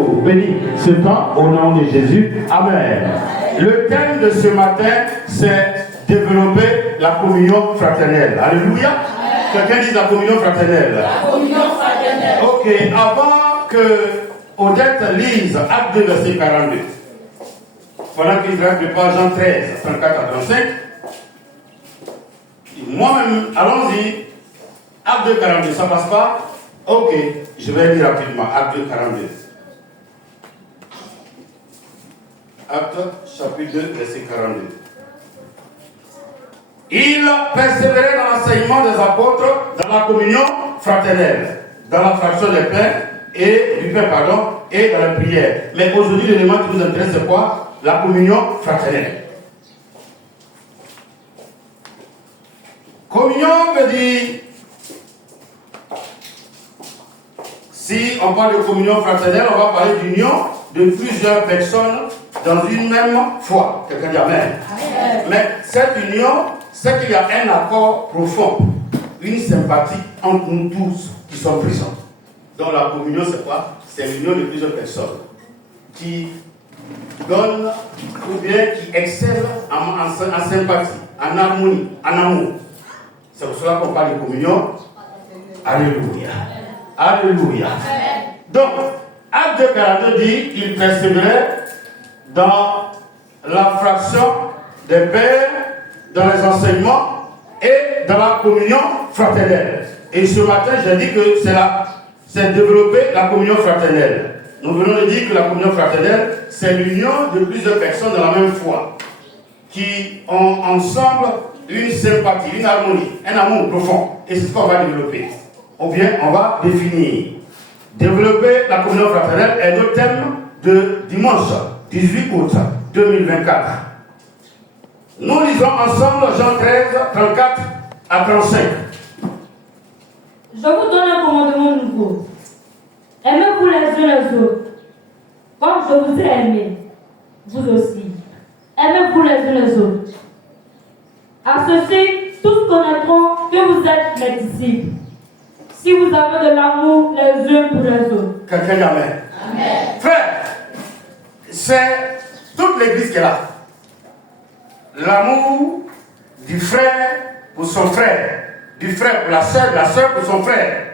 Bénis ce temps au nom de Jésus. Amen. Le thème de ce matin, c'est développer la communion fraternelle. Alléluia. Quelqu'un dit la communion fraternelle. La communion fraternelle. Ok, avant que Odette lise Acte 2, verset 42, pendant qu'Israël prépare Jean 13, 34 à 35, moi-même, allons-y. Acte 2, 42, ça passe pas? Ok, je vais lire rapidement. Acte 2, 42. Acte chapitre 2, verset 42. Il persévérait dans l'enseignement des apôtres, dans la communion fraternelle, dans la fraction des pains et du pain, et dans la prière. Mais aujourd'hui, l'élément qui nous intéresse, c'est quoi? La communion fraternelle. Communion veut dire, si on parle de communion fraternelle, on va parler d'union de plusieurs personnes dans une même foi. Quelqu'un dit Amen. Amen. Mais cette union, c'est qu'il y a un accord profond, une sympathie entre nous tous qui sommes présents. Donc la communion, c'est quoi? C'est l'union de plusieurs personnes qui donnent ou bien qui excellent en sympathie, en harmonie, en amour. C'est pour cela qu'on parle de communion. Alléluia. Alléluia. Donc, Acte 2, 42 dit, il persévérait dans la fraction des pères, dans les enseignements et dans la communion fraternelle. Et ce matin, j'ai dit que c'est développer la communion fraternelle. Nous venons de dire que la communion fraternelle, c'est l'union de plusieurs personnes dans la même foi, qui ont ensemble une sympathie, une harmonie, un amour profond. Et c'est ce qu'on va développer. Ou bien, on va définir. Développer la communion fraternelle est notre thème de dimanche 18 août 2024. Nous lisons ensemble Jean 13, 34 à 35. Je vous donne un commandement nouveau. Aimez-vous les uns les autres, comme je vous ai aimé, vous aussi. Aimez-vous les uns les autres. À ceci, tous connaîtront que vous êtes mes disciples, si vous avez de l'amour les uns pour les autres. Quelqu'un dit Amen. Amen. Frère, c'est toute l'église qui est là. L'amour du frère pour son frère, du frère pour la sœur pour son frère.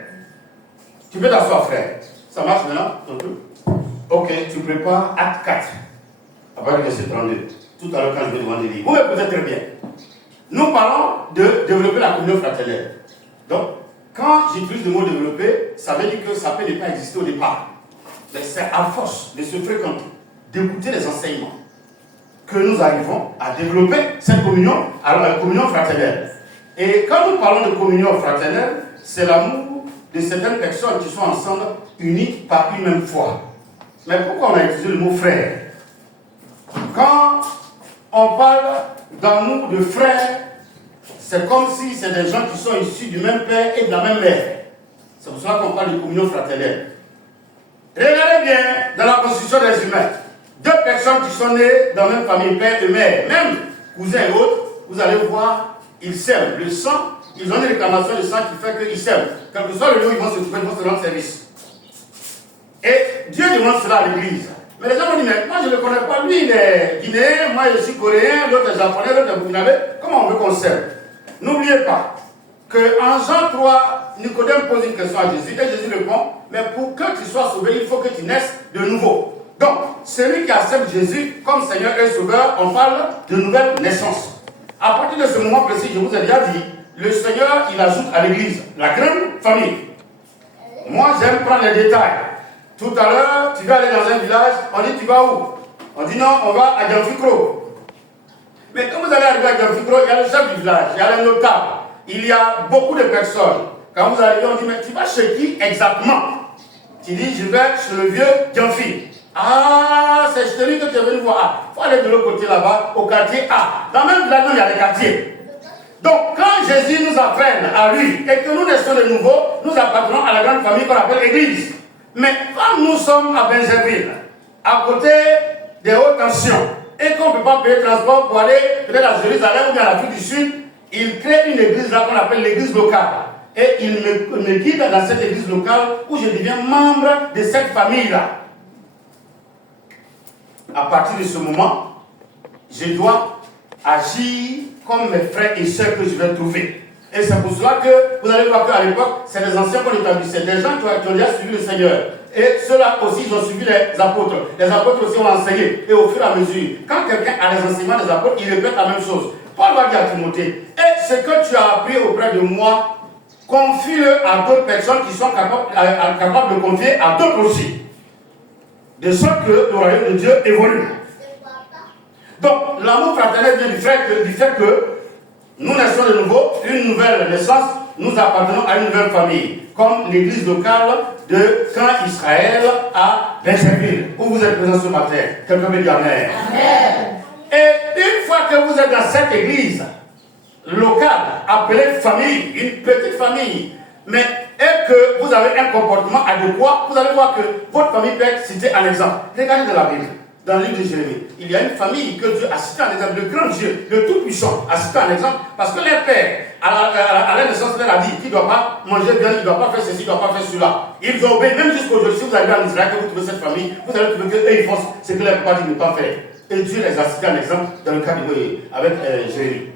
Tu peux t'asseoir, frère. Ça marche maintenant? Ok, tu prépares acte 4. Après le verset 32. Tout à l'heure, quand je vais demander les livres. Vous m'écoutez très bien. Nous parlons de développer la communion fraternelle. Donc, quand j'utilise le mot développer, ça veut dire que ça peut ne pas exister au départ. Mais c'est à force de se fréquenter, d'écouter les enseignements, que nous arrivons à développer cette communion, alors la communion fraternelle. Et quand nous parlons de communion fraternelle, c'est l'amour de certaines personnes qui sont ensemble, unies par une même foi. Mais pourquoi on a utilisé le mot frère? Quand on parle d'amour de frère, c'est comme si c'est des gens qui sont issus du même père et de la même mère. C'est pour cela qu'on parle de communion fraternelle. Regardez bien dans la constitution des humains. Deux personnes qui sont nées dans la même famille, père et mère, même cousins et autres, vous allez voir, ils s'aiment. Le sang, ils ont une réclamation de sang qui fait qu'ils s'aiment. Quel que soit le lieu où ils vont se trouver, ils vont se rendre service. Et Dieu demande cela à l'église. Mais les gens vont dire, mais moi je ne le connais pas, lui il est guinéen, moi je suis coréen, l'autre est japonais, l'autre est burkinabé. Comment on veut qu'on s'aime? N'oubliez pas qu'en Jean 3, Nicodème pose une question à Jésus et Jésus répond, mais pour que tu sois sauvé, il faut que tu naisses de nouveau. Donc, celui qui accepte Jésus comme Seigneur et Sauveur, on parle de nouvelle naissance. À partir de ce moment précis, je vous ai déjà dit, le Seigneur, il ajoute à l'église la grande famille. Moi, j'aime prendre les détails. Tout à l'heure, tu vas aller dans un village, on dit tu vas où? On dit non, on va à Djanfikro. Mais quand vous allez arriver à Djanfikro, il y a le chef du village, il y a le notable, il y a beaucoup de personnes. Quand vous arrivez, on dit mais tu vas chez qui exactement? Tu dis je vais chez le vieux Djanfi. Ah, c'est chez lui que tu es venu voir. Il faut aller de l'autre côté là-bas, au quartier A. Dans le même village, il y a des quartiers. Donc, quand Jésus nous apprenne à lui et que nous naissons de nouveau, nous appartenons à la grande famille qu'on appelle l'Église. Mais comme nous sommes à Benjerville, à côté des hautes tensions, et qu'on ne peut pas payer le transport pour aller peut-être à Jérusalem ou bien à l'Afrique du Sud, il crée une église là qu'on appelle l'église locale. Et il me guide dans cette église locale où je deviens membre de cette famille-là. à partir de ce moment, je dois agir comme mes frères et sœurs que je vais trouver. Et c'est pour cela que vous allez voir qu'à l'époque, c'est les anciens qu'on établissait, des gens qui ont déjà suivi le Seigneur. Et ceux-là aussi, ils ont suivi les apôtres. Les apôtres aussi ont enseigné. Et au fur et à mesure, quand quelqu'un a les enseignements des apôtres, il répète la même chose. Paul va dire à Timothée, et ce que tu as appris auprès de moi, confie-le à d'autres personnes qui sont capables de confier à d'autres aussi. De sorte que le royaume de Dieu évolue. Donc, l'amour fraternel vient du fait que nous naissons de nouveau, une nouvelle naissance, nous appartenons à une nouvelle famille, comme l'église locale de Camp Israël à Bencherville, où vous êtes présents ce matin. Quelqu'un me dit Amen. Amen. Et une fois que vous êtes dans cette église locale, appelée famille, une petite famille, mais et que vous avez un comportement adéquat, vous allez voir que votre famille peut être citée en exemple. Regardez dans la Bible. Dans le livre de Jérémie, il y a une famille que Dieu a cité en exemple, le grand Dieu, le Tout-Puissant, a cité en exemple, parce que leur père, à la naissance, leur a dit qu'il ne doit pas manger bien, il ne doit pas faire ceci, il ne doit pas faire cela. Ils ont obéi, même jusqu'aujourd'hui, si vous arrivez en Israël, que vous trouvez cette famille, vous allez trouver qu'eux, ils font ce que leur papa dit de ne pas faire. Et Dieu les a cités en exemple dans le cas de avec Jérémie.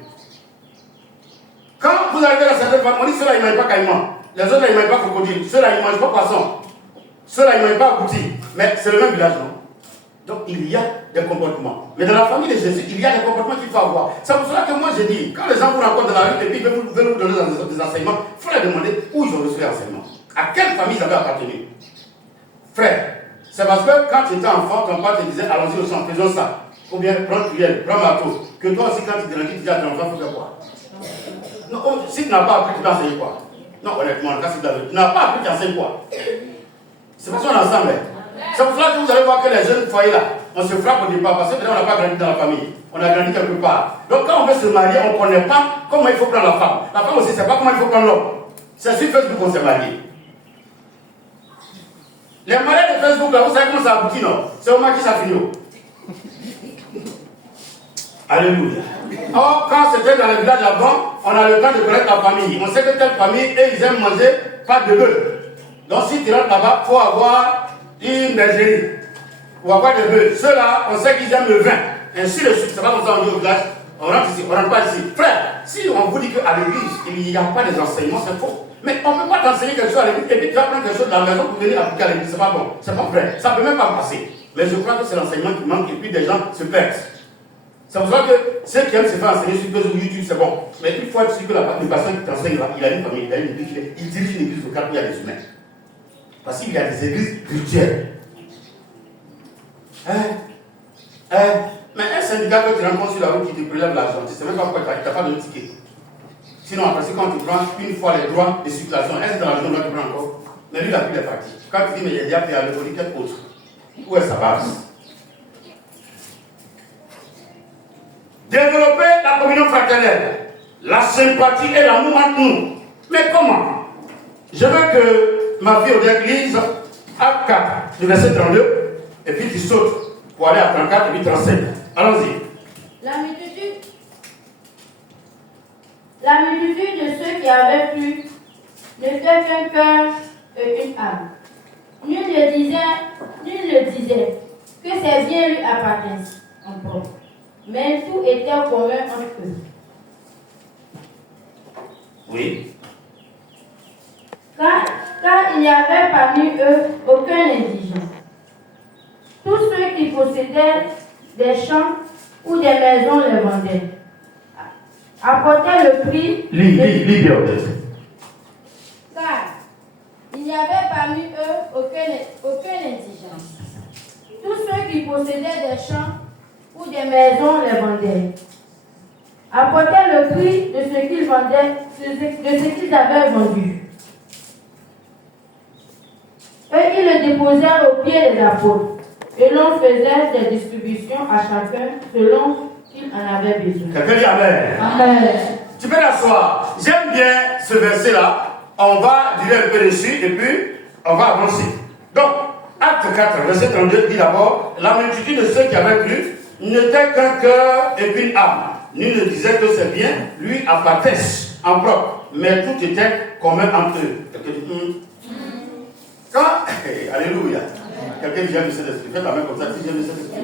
Quand vous arrivez dans certaines familles, on dit ceux-là, ils ne mangent pas caïman, les autres, ils ne mangent pas crocodile, ceux-là, ils ne mangent pas poisson, ceux-là, ils ne mangent pas agouti, mais c'est le même village, non? Donc il y a des comportements. Mais dans la famille de Jésus, il y a des comportements qu'il faut avoir. C'est pour cela que moi je dis, quand les gens vous rencontrent dans la rue et puis ils veulent vous donner des enseignements, il faut leur demander où ils ont reçu les enseignements. À quelle famille ils avaient appartenu. Frère, c'est parce que quand tu étais enfant, ton père te disait allons-y au champ, faisons ça. Ou bien prends cuillère, prends marteau. Que toi aussi quand tu grandis, tu dis à ton enfant, il faut faire quoi? Non, si tu n'as pas appris, tu vas enseigner quoi? Non, honnêtement, quand tu n'as pas appris, tu enseignes quoi? C'est parce qu'on est ensemble. C'est pour cela que vous allez voir que les jeunes foyers là, on se frappe au départ parce que on n'a pas grandi dans la famille. On a grandi quelque part. Donc quand on veut se marier, on ne connaît pas comment il faut prendre la femme. La femme aussi ne sait pas comment il faut prendre l'homme. C'est sur Facebook qu'on s'est marié. Les mariages de Facebook là, vous savez comment ça aboutit, non? C'est au mariage qui ça finit. Alléluia. Or, quand c'était dans les villages avant, on a le temps de connaître la famille. On sait que telle famille, et ils aiment manger pas de bœuf. Donc si tu rentres là-bas, il faut avoir une bergerie, ou avoir des bœufs. Ceux-là, on sait qu'ils aiment le vin. Ainsi de suite, c'est pas comme ça on dit au village, on rentre ici, on rentre pas ici. Frère, si on vous dit qu'à l'église, il n'y a pas des enseignements, c'est faux. Mais on ne peut pas t'enseigner quelque chose à l'église, et puis tu vas prendre quelque chose de la maison pour venir appliquer à l'église. C'est pas bon, c'est pas vrai. Ça ne peut même pas passer. Mais je crois que c'est l'enseignement qui manque, et puis des gens se perdent. C'est pour ça que ceux qui aiment se faire enseigner sur YouTube, c'est bon. Mais il faut être sûr que le pasteur qui t'enseigne là, il a une famille, il a une église, il dirige une église locale où il y a des humains. Parce qu'il y a des églises spirituelles. Mais un syndicat que tu rencontres sur la route qui te prélève l'argent, tu ne sais même pas pourquoi tu n'as pas de ticket. Sinon, après, quand tu prends une fois les droits de circulation, est-ce que dans l'argent, tu prends encore? Mais lui, il a plus les parties. Quand tu dis, mais il y a déjà payé à l'école, quel autre? Où est sa base? Développer la communion fraternelle, la sympathie et l'amour entre nous. Mais comment? Je veux que ma fille au l'église, acte 4, du verset 32, et puis tu sautes pour aller à 34 et puis 37. Allons-y. La multitude de ceux qui avaient plu n'était qu'un cœur et une âme. Nul ne disait que ces biens lui appartiennent en propre, mais tout était commun entre eux. Oui. Car il n'y avait parmi eux aucun indigent. Tous ceux qui possédaient des champs ou des maisons les vendaient. Apportaient le prix. Car il n'y avait parmi eux aucun indigent. Tous ceux qui possédaient des champs ou des maisons les vendaient. Apportaient le prix de ce qu'ils vendaient, de ce qu'ils avaient vendu. Eux, ils le déposèrent aux pieds des apôtres. Et l'on faisait des distributions à chacun selon qu'il en avait besoin. Quelqu'un dit Amen. Amen. Tu peux t'asseoir. J'aime bien ce verset-là. On va dire un peu dessus et puis on va avancer. Donc, acte 4, verset 32 dit d'abord, la multitude de ceux qui avaient cru n'était qu'un cœur et qu'une âme. Nul ne disait que ses biens lui appartenaient en propre, mais tout était commun entre eux. Quand, alléluia. Quelqu'un dit j'aime le Saint-Esprit. Faites la main comme ça, si j'aime le Saint-Esprit.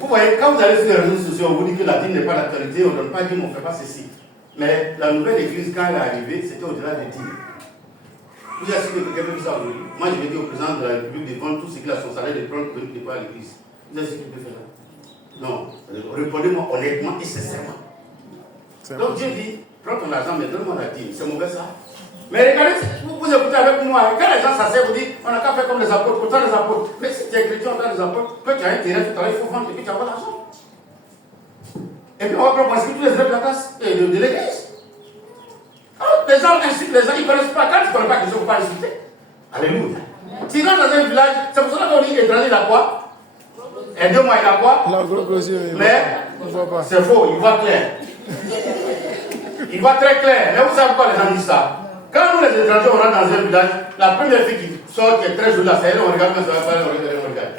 Vous voyez, quand vous allez sur les réseaux sociaux, on vous dit que la dîme n'est pas l'actualité, on ne donne pas dîme, on ne fait pas ceci. Mais la nouvelle église, quand elle est arrivée, c'était au-delà des dîmes. Vous avez que quelqu'un peut ça aujourd'hui. Moi, je vais dire au président de la République de prendre tout ce qu'il a son salaire, de prendre le départ à l'église. Vous avez ce qu'il peut faire là? Non. Répondez-moi honnêtement et sincèrement. Donc Dieu dit, prends ton argent, mais donne-moi la dîme. C'est mauvais ça? Mais regardez, vous écoutez avec moi. Quand les gens s'asseyent, vous dites, on n'a qu'à faire comme les apôtres, autant les apôtres. Mais si tu es chrétien, autant les apôtres, peut-être tu as intérêt, il faut vendre et puis tu as pas l'argent. Et puis on va prendre tous les élèves de la classe et de l'église. Les gens insultent les gens, ils ne connaissent pas. Quand tu ne connais pas quelque chose, il ne faut pas insulter. Alléluia. Tu rentres dans un village, c'est pour ça qu'on dit étranger, il a quoi? Et 2 mois, il a quoi? Mais c'est faux, il voit clair. Il voit très clair. Mais vous savez pourquoi les gens disent ça? Quand nous les étrangers, on rentre dans un village, la première fille qui sort, qui est très jolie, là, c'est elle, on regarde, mais ça va pas, on regarde.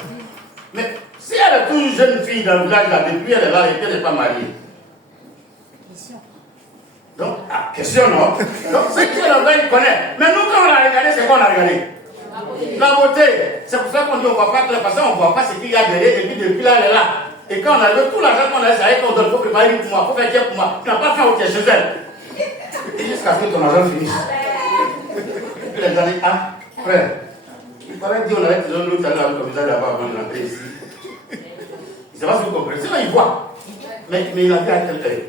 Mais si elle est toute jeune fille dans le village, là, depuis elle est là et qu'elle n'est pas mariée. Donc, question non. Donc, ce qui est là-bas, il connaît. Mais nous, quand on a regardé, c'est quoi on a regardé? La beauté. C'est pour ça qu'on dit on ne voit pas clair, parce qu'on ne voit pas ce qu'il y a derrière, et puis depuis là, elle est là. Et quand on a levé tout l'argent qu'on a, ça y est qu'on donne, il faut préparer pour moi, il faut faire tiens pour moi. Tu n'as pas fait autre chez elle. Et jusqu'à ce que ton argent finisse. Et puis les gens disent, ah, frère, il paraît dire on allait te donner l'autre allée avec le visage là-bas avant de rentrer ici. Il ne sait pas si vous comprenez. Sinon, il voit. Mais il a dit à quel œil.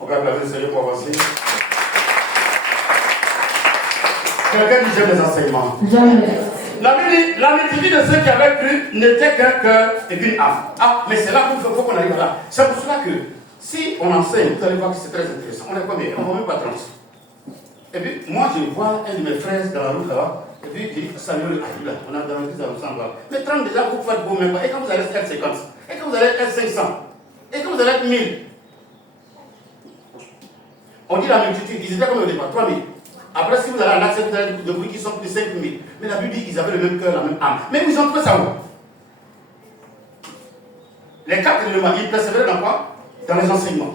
On va appeler le Seigneur pour avancer. Quelqu'un dit j'aime les enseignements. La Bible dit la multitude de ceux qui avaient cru n'était qu'un cœur et qu'une âme. Ah, mais c'est là qu'il faut qu'on arrive là. C'est pour cela que si on enseigne, vous allez voir que c'est très intéressant. On est combien? On ne voit même pas 30. Et puis moi je vois un de mes frères dans la route là-bas. Et puis il dit Samuel, là, on a dans l'église ensemble. Mais 30 déjà, vous faites beau même pas. Et quand vous allez être 50, et quand vous allez être 500, et quand vous allez être 1000. On dit la multitude, ils étaient comme au départ, 3000. Après, si vous allez en accepter de bruit qui sont plus de 5000. Mais la Bible dit qu'ils avaient le même cœur, la même âme. Mais ils ont trouvé ça où? Les 4 éléments, ils persévéraient dans quoi? Dans les enseignements,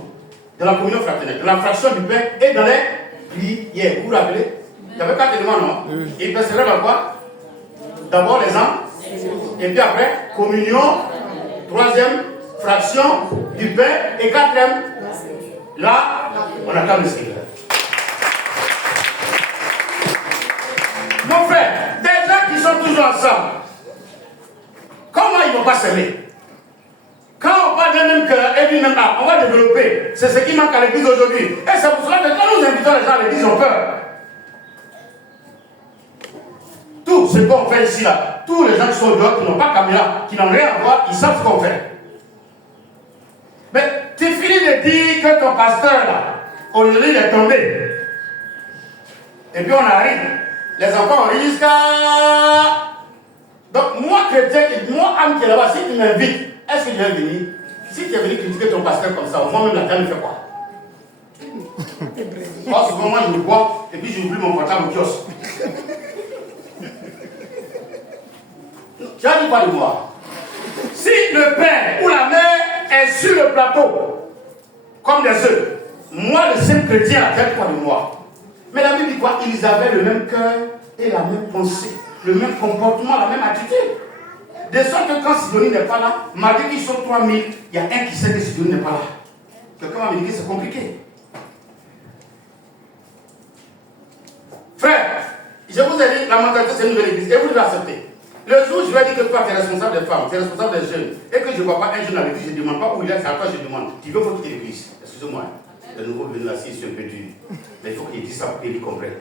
dans la communion fraternelle, dans la fraction du pain et dans les prières. Vous vous rappelez? Il y avait 4 éléments, non? Ils persévéraient dans quoi? D'abord les âmes, et puis après, communion, 3e, fraction du pain, et 4e, là, on acclame le Seigneur. Mon frère, des gens qui sont toujours ensemble, comment ils ne vont pas s'aimer? Quand on parle d'un même cœur et d'une même âme, on va développer. C'est ce qui manque à l'église aujourd'hui. Et c'est pour cela que quand nous invitons les gens à l'église, ils ont peur. Tout ce qu'on fait ici, là, tous les gens qui sont dehors, qui n'ont pas de caméra, qui n'ont rien à voir, ils savent ce qu'on fait. Mais tu finis de dire que ton pasteur, là, aujourd'hui, il est tombé. Et puis on arrive. Les enfants, on dit jusqu'à... Donc, moi, chrétien, moi, âme qui est là-bas, si tu m'invites, est-ce que je vais venir? Si tu es venu critiquer ton pasteur comme ça, moi-même, la dame, il fait quoi? Moi, souvent, moi, je me bois, et puis j'oublie mon portable au kiosque. Tu as dit quoi de moi? Si le père ou la mère est sur le plateau, comme des œufs, moi, le saint chrétien, a fait quoi de moi? Mais la Bible dit quoi? Ils avaient le même cœur et la même pensée, le même comportement, la même attitude. De sorte que quand Sidonie n'est pas là, malgré qu'ils sont 3000, il y a un qui sait que Sidonie n'est pas là. Quelqu'un va me dire que c'est compliqué. Frère, je vous ai dit, la mentalité c'est une nouvelle église, et vous devez accepter. Le jour où je vais dire que toi tu es responsable des femmes, tu es responsable des jeunes, et que je ne vois pas un jeune à l'église, je ne demande pas où il est, c'est à toi que je demande. Tu veux quitter l'église? Excusez-moi, le nouveau venu là, c'est un peu dur. Mais il faut qu'il dise ça pour qu'il comprenne.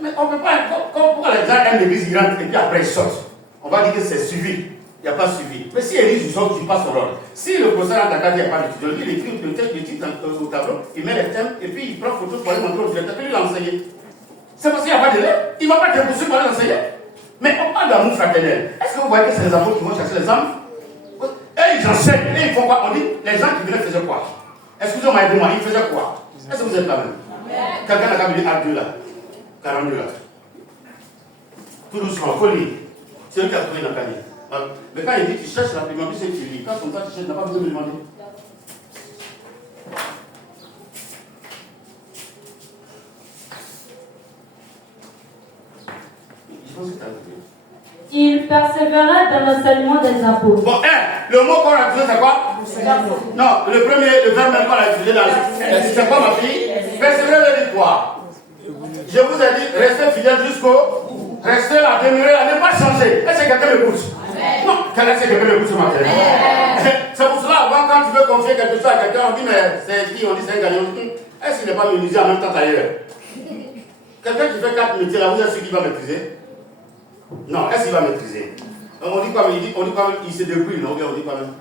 Mais on ne peut pas, pourquoi les gens aiment l'église, ils rentrent et puis après ils sortent? On va dire que c'est suivi. Il n'y a pas suivi. Mais si l'église vous sort, tu passes son rôle. Si le professeur dans ta carte, il n'y a pas d'étudiant, il écrit le texte, il écrit au tableau, il met les thèmes et puis il prend photo pour aller montrer au directeur, puis il l'a enseigné. C'est parce qu'il n'y a pas d'élèves. Il ne va pas te poursuivre pour aller enseigner. Mais on parle d'amour fraternel. Est-ce que vous voyez que c'est les amours qui vont chercher les âmes? Et ils enseignent. Et ils font quoi? On dit, les gens qui venaient faisaient quoi? Excusez-moi, aidez-moi, ils faisaient quoi? Est-ce que vous êtes là même? Quelqu'un n'a qu'à me dire à 2 là. 42 là. Tout doucement, faut lire. C'est eux qui a trouvé dans le cahier. Mais quand il dit tu cherches la primauté, c'est que tu lis. Quand comme ça tu cherches, tu n'as pas besoin de me demander. Il persévéra dans l'enseignement des apôtres. Bon, le mot qu'on a utilisé, c'est quoi? Non, le premier, le verbe même qu'on a utilisé dans c'est quoi ma fille? Persévérer veut dire quoi? Je vous ai dit, restez fidèle jusqu'au. Restez là, demeurez là, ne pas changer. Est-ce que quelqu'un m'écoute? Non, est-ce que quelqu'un m'écoute ce matin? C'est pour cela, avant, quand tu veux confier quelque chose à quelqu'un, on dit, mais c'est qui? On dit, c'est un gagnant. Est-ce qu'il n'est pas menuisier en même temps tailleur? Quelqu'un qui fait 4 métiers là, vous êtes sûr qu'il va maîtriser? Non, est-ce qu'il va maîtriser? On dit quoi? On dit quoi? Il se débrouille, non? On dit quoi même?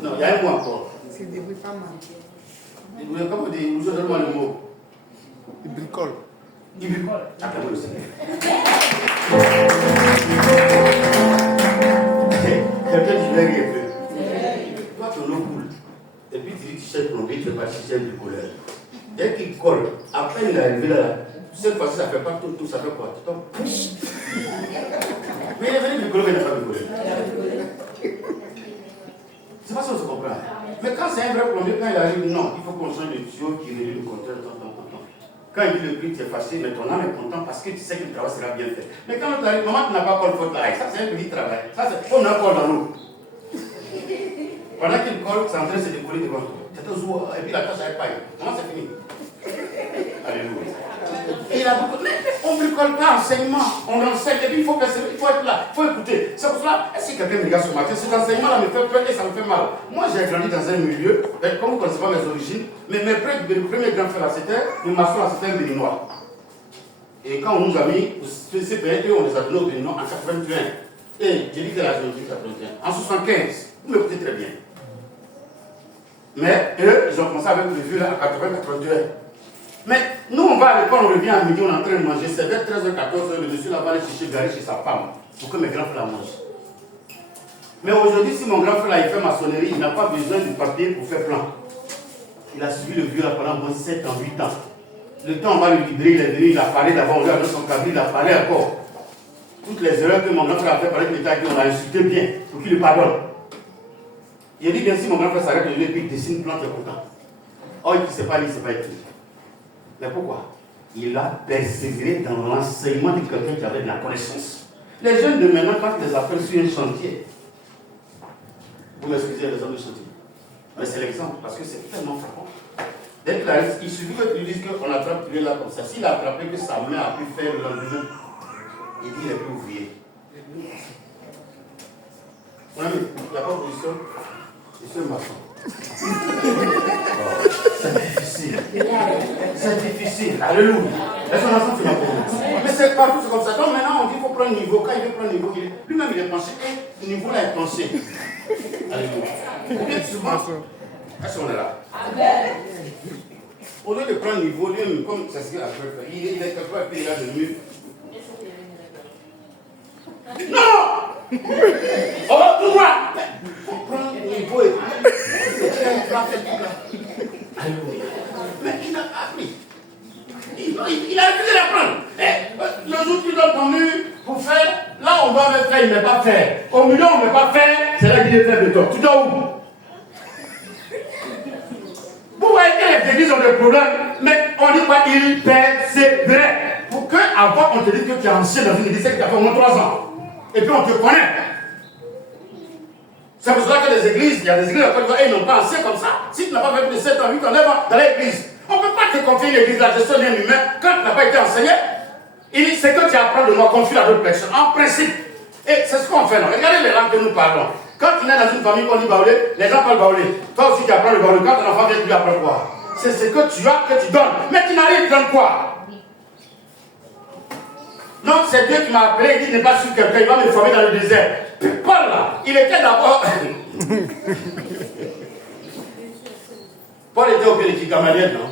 Non, il y a un mot encore. Il se débrouille pas mal. Comment dire? Vous donne-moi le mot. Il bricole. Il bricole. Attendez aussi. Quelqu'un qui vient un peu. Toi, ton eau coule. Et puis tu dis, tu sais plomber, tu ne fais pas si c'est bricoleur. Dès qu'il colle, après il est arrivé là, cette fois-ci ça ne fait pas tout, ça fait quoi? Tu tombes. Mais il est venu bricoler, mais il n'est pas bricolé. C'est pas ça que je comprends. Mais quand c'est un vrai plombier, quand il arrive, non, il faut qu'on change le tuyau qui réduit le compteur de temps en temps. Quand il dit le prix, tu es fâché, mais ton âme est content parce que tu sais que le travail sera bien fait. Mais quand tu arrives, maman, tu n'as pas encore le faute là, ça c'est un petit travail. Ça c'est, on a encore dans l'eau. Pendant qu'il colle, c'est en train de se décoller devant toi. Et puis la tâche avec paille. Comment c'est fini? Alléluia. Et il a beaucoup. Mais on ne bricole pas enseignement. On enseigne. Et puis il faut persévérer, il faut être là, il faut écouter. C'est pour cela, est-ce que quelqu'un me regarde ce matin? Cet enseignement-là me fait peur et ça me fait mal. Moi j'ai grandi dans un milieu, comme vous ne connaissez pas mes origines, mais mes premiers grands frères là, c'était le maçon, c'était un béninois. Et quand on nous a mis, ces pays, on les a donnés au Béninois en 81. Et j'ai dit que la géographie 81. En 75, vous m'écoutez très bien. Mais eux, ils ont commencé avec le vieux là à 80-82. Mais nous, on va à l'école, on revient à midi, on est en train de manger. C'est vers 13h-14h, le monsieur là va aller chercher Gary chez sa femme pour que mes grands frères la mangent. Mais aujourd'hui, si mon grand frère là, il fait maçonnerie, il n'a pas besoin du papier pour faire plan. Il a suivi le vieux là pendant moins 7 ans, 8 ans. Le temps, on va le libérer, il est venu, il a parlé d'abord, on lui a donné son cabri, il a parlé encore. Toutes les erreurs que mon grand frère a fait, pendant qu'il était avec lui, on l'a insulté bien pour qu'il le pardonne. Il a dit bien si mon grand frère s'arrête de lui et puis il dessine plante, il est content. Oh, il ne sait pas lire, il ne sait pas écrire. Mais pourquoi? Il a persévéré dans l'enseignement de quelqu'un qui avait de la connaissance. Les jeunes de maintenant, quand ils les appellent sur un chantier, vous m'excusez les hommes de chantier, mais c'est l'exemple parce que c'est tellement frappant. Dès qu'il arrive, il suffit que tu lui dises qu'on attrape lui là comme ça. S'il a attrapé que sa main a pu faire le lendemain, il dit il est plus ouvrier. Mon ami, il n'y a pas d'opposition. Je suis maçon. C'est difficile. C'est difficile. Alléluia. Les enfants font la confiance. Mais c'est partout, c'est comme ça. Donc maintenant, on dit qu'il faut prendre niveau. Quand il veut prendre niveau, lui-même il est penché. Et le niveau là est penché. Alléluia. Bien souvent, est-ce qu'on est là? Amen. Au lieu de prendre niveau, lui-même, comme c'est ce qu'il a fait, il est quelque part, puis il a de mieux. Non! On va tout voir! Il faut prendre niveau et mais il a appris. Il a refusé d'apprendre. Le jour où tu donnes ton mur pour faire, là on doit me faire, il ne va pas faire. Au milieu on ne va pas faire, c'est là qu'il est fait de toi. Tu dois où? Vous voyez que les églises ont des problèmes, mais on dit pas il persévère. Pour qu'avant on te dise que tu es ancien dans une église, c'est que tu as fait au moins 3 ans. Et puis on te connaît. C'est pour cela que les églises, il y a des églises ils n'ont pas ancien comme ça. Si tu n'as pas fait plus de 7 ans, 8 ans, 9 ans dans l'église, on ne peut pas te confier l'église, la gestion d'un humain, quand tu n'as pas été enseigné. Il dit, c'est que tu apprends de moi, confie à d'autres personnes, en principe. Et c'est ce qu'on fait, non? Regardez les langues que nous parlons. Quand tu es dans une famille qu'on dit baoulé, les gens parlent baoulé. Toi aussi tu apprends le baoulé. Quand ton enfant vient, tu lui apprends quoi? C'est ce que tu as, que tu donnes. Mais tu n'arrives dans quoi? Donc c'est Dieu qui m'a appelé, il dit, n'est pas sur quelqu'un, il va me former dans le désert. Puis Paul là, il était d'abord... Paul était au pied de Gamaliel, non?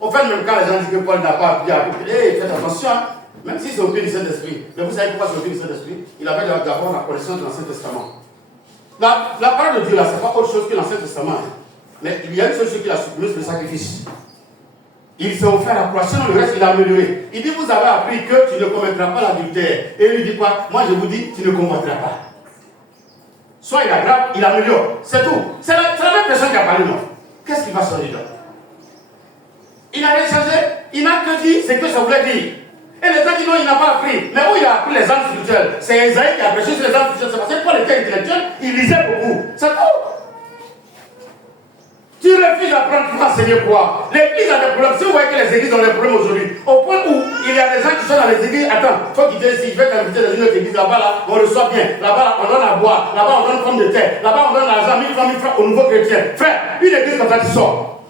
Au fait, même quand les gens disent que Paul n'a pas appris à apprendre, faites attention, hein? Même si c'est au pied du Saint-Esprit. Mais vous savez pourquoi c'est au pied du Saint-Esprit? Il avait d'abord la connaissance de l'Ancien Testament. La parole de Dieu là, c'est pas autre chose que l'Ancien Testament. Hein? Mais il y a une seule chose qu'il a supprimée, c'est le sacrifice. Il s'est offert la croix, sinon le reste il a amélioré. Il dit, vous avez appris que tu ne commettras pas l'adultère. Et il lui dit quoi? Moi je vous dis, tu ne commettras pas. Soit il aggrave, il améliore. C'est tout. C'est la même personne qui a parlé, non? Qu'est-ce qu'il va changer là? Il n'a rien changé. Il n'a que dit ce que ça voulait dire. Et les gens disent non, il n'a pas appris. Mais où il a appris les armes spirituelles? intellectuels. C'est Esaïe qui a prêché sur les armes intellectuelles. C'est parce que Paul était intellectuel, il lisait beaucoup. C'est tout. Tu refuses d'apprendre, tu vas enseigner quoi? L'église a des problèmes. Si vous voyez que les églises ont des problèmes aujourd'hui, au point où il y a des gens qui sont dans les églises, attends, il faut quitter ici, je vais t'inviter dans une autre église, là-bas, là, on reçoit bien, là-bas, là, on donne à boire, là-bas, on donne une pomme de terre, là-bas, on donne l'argent, 1000 francs aux nouveaux chrétiens. Frère, une église comme ça, tu sors.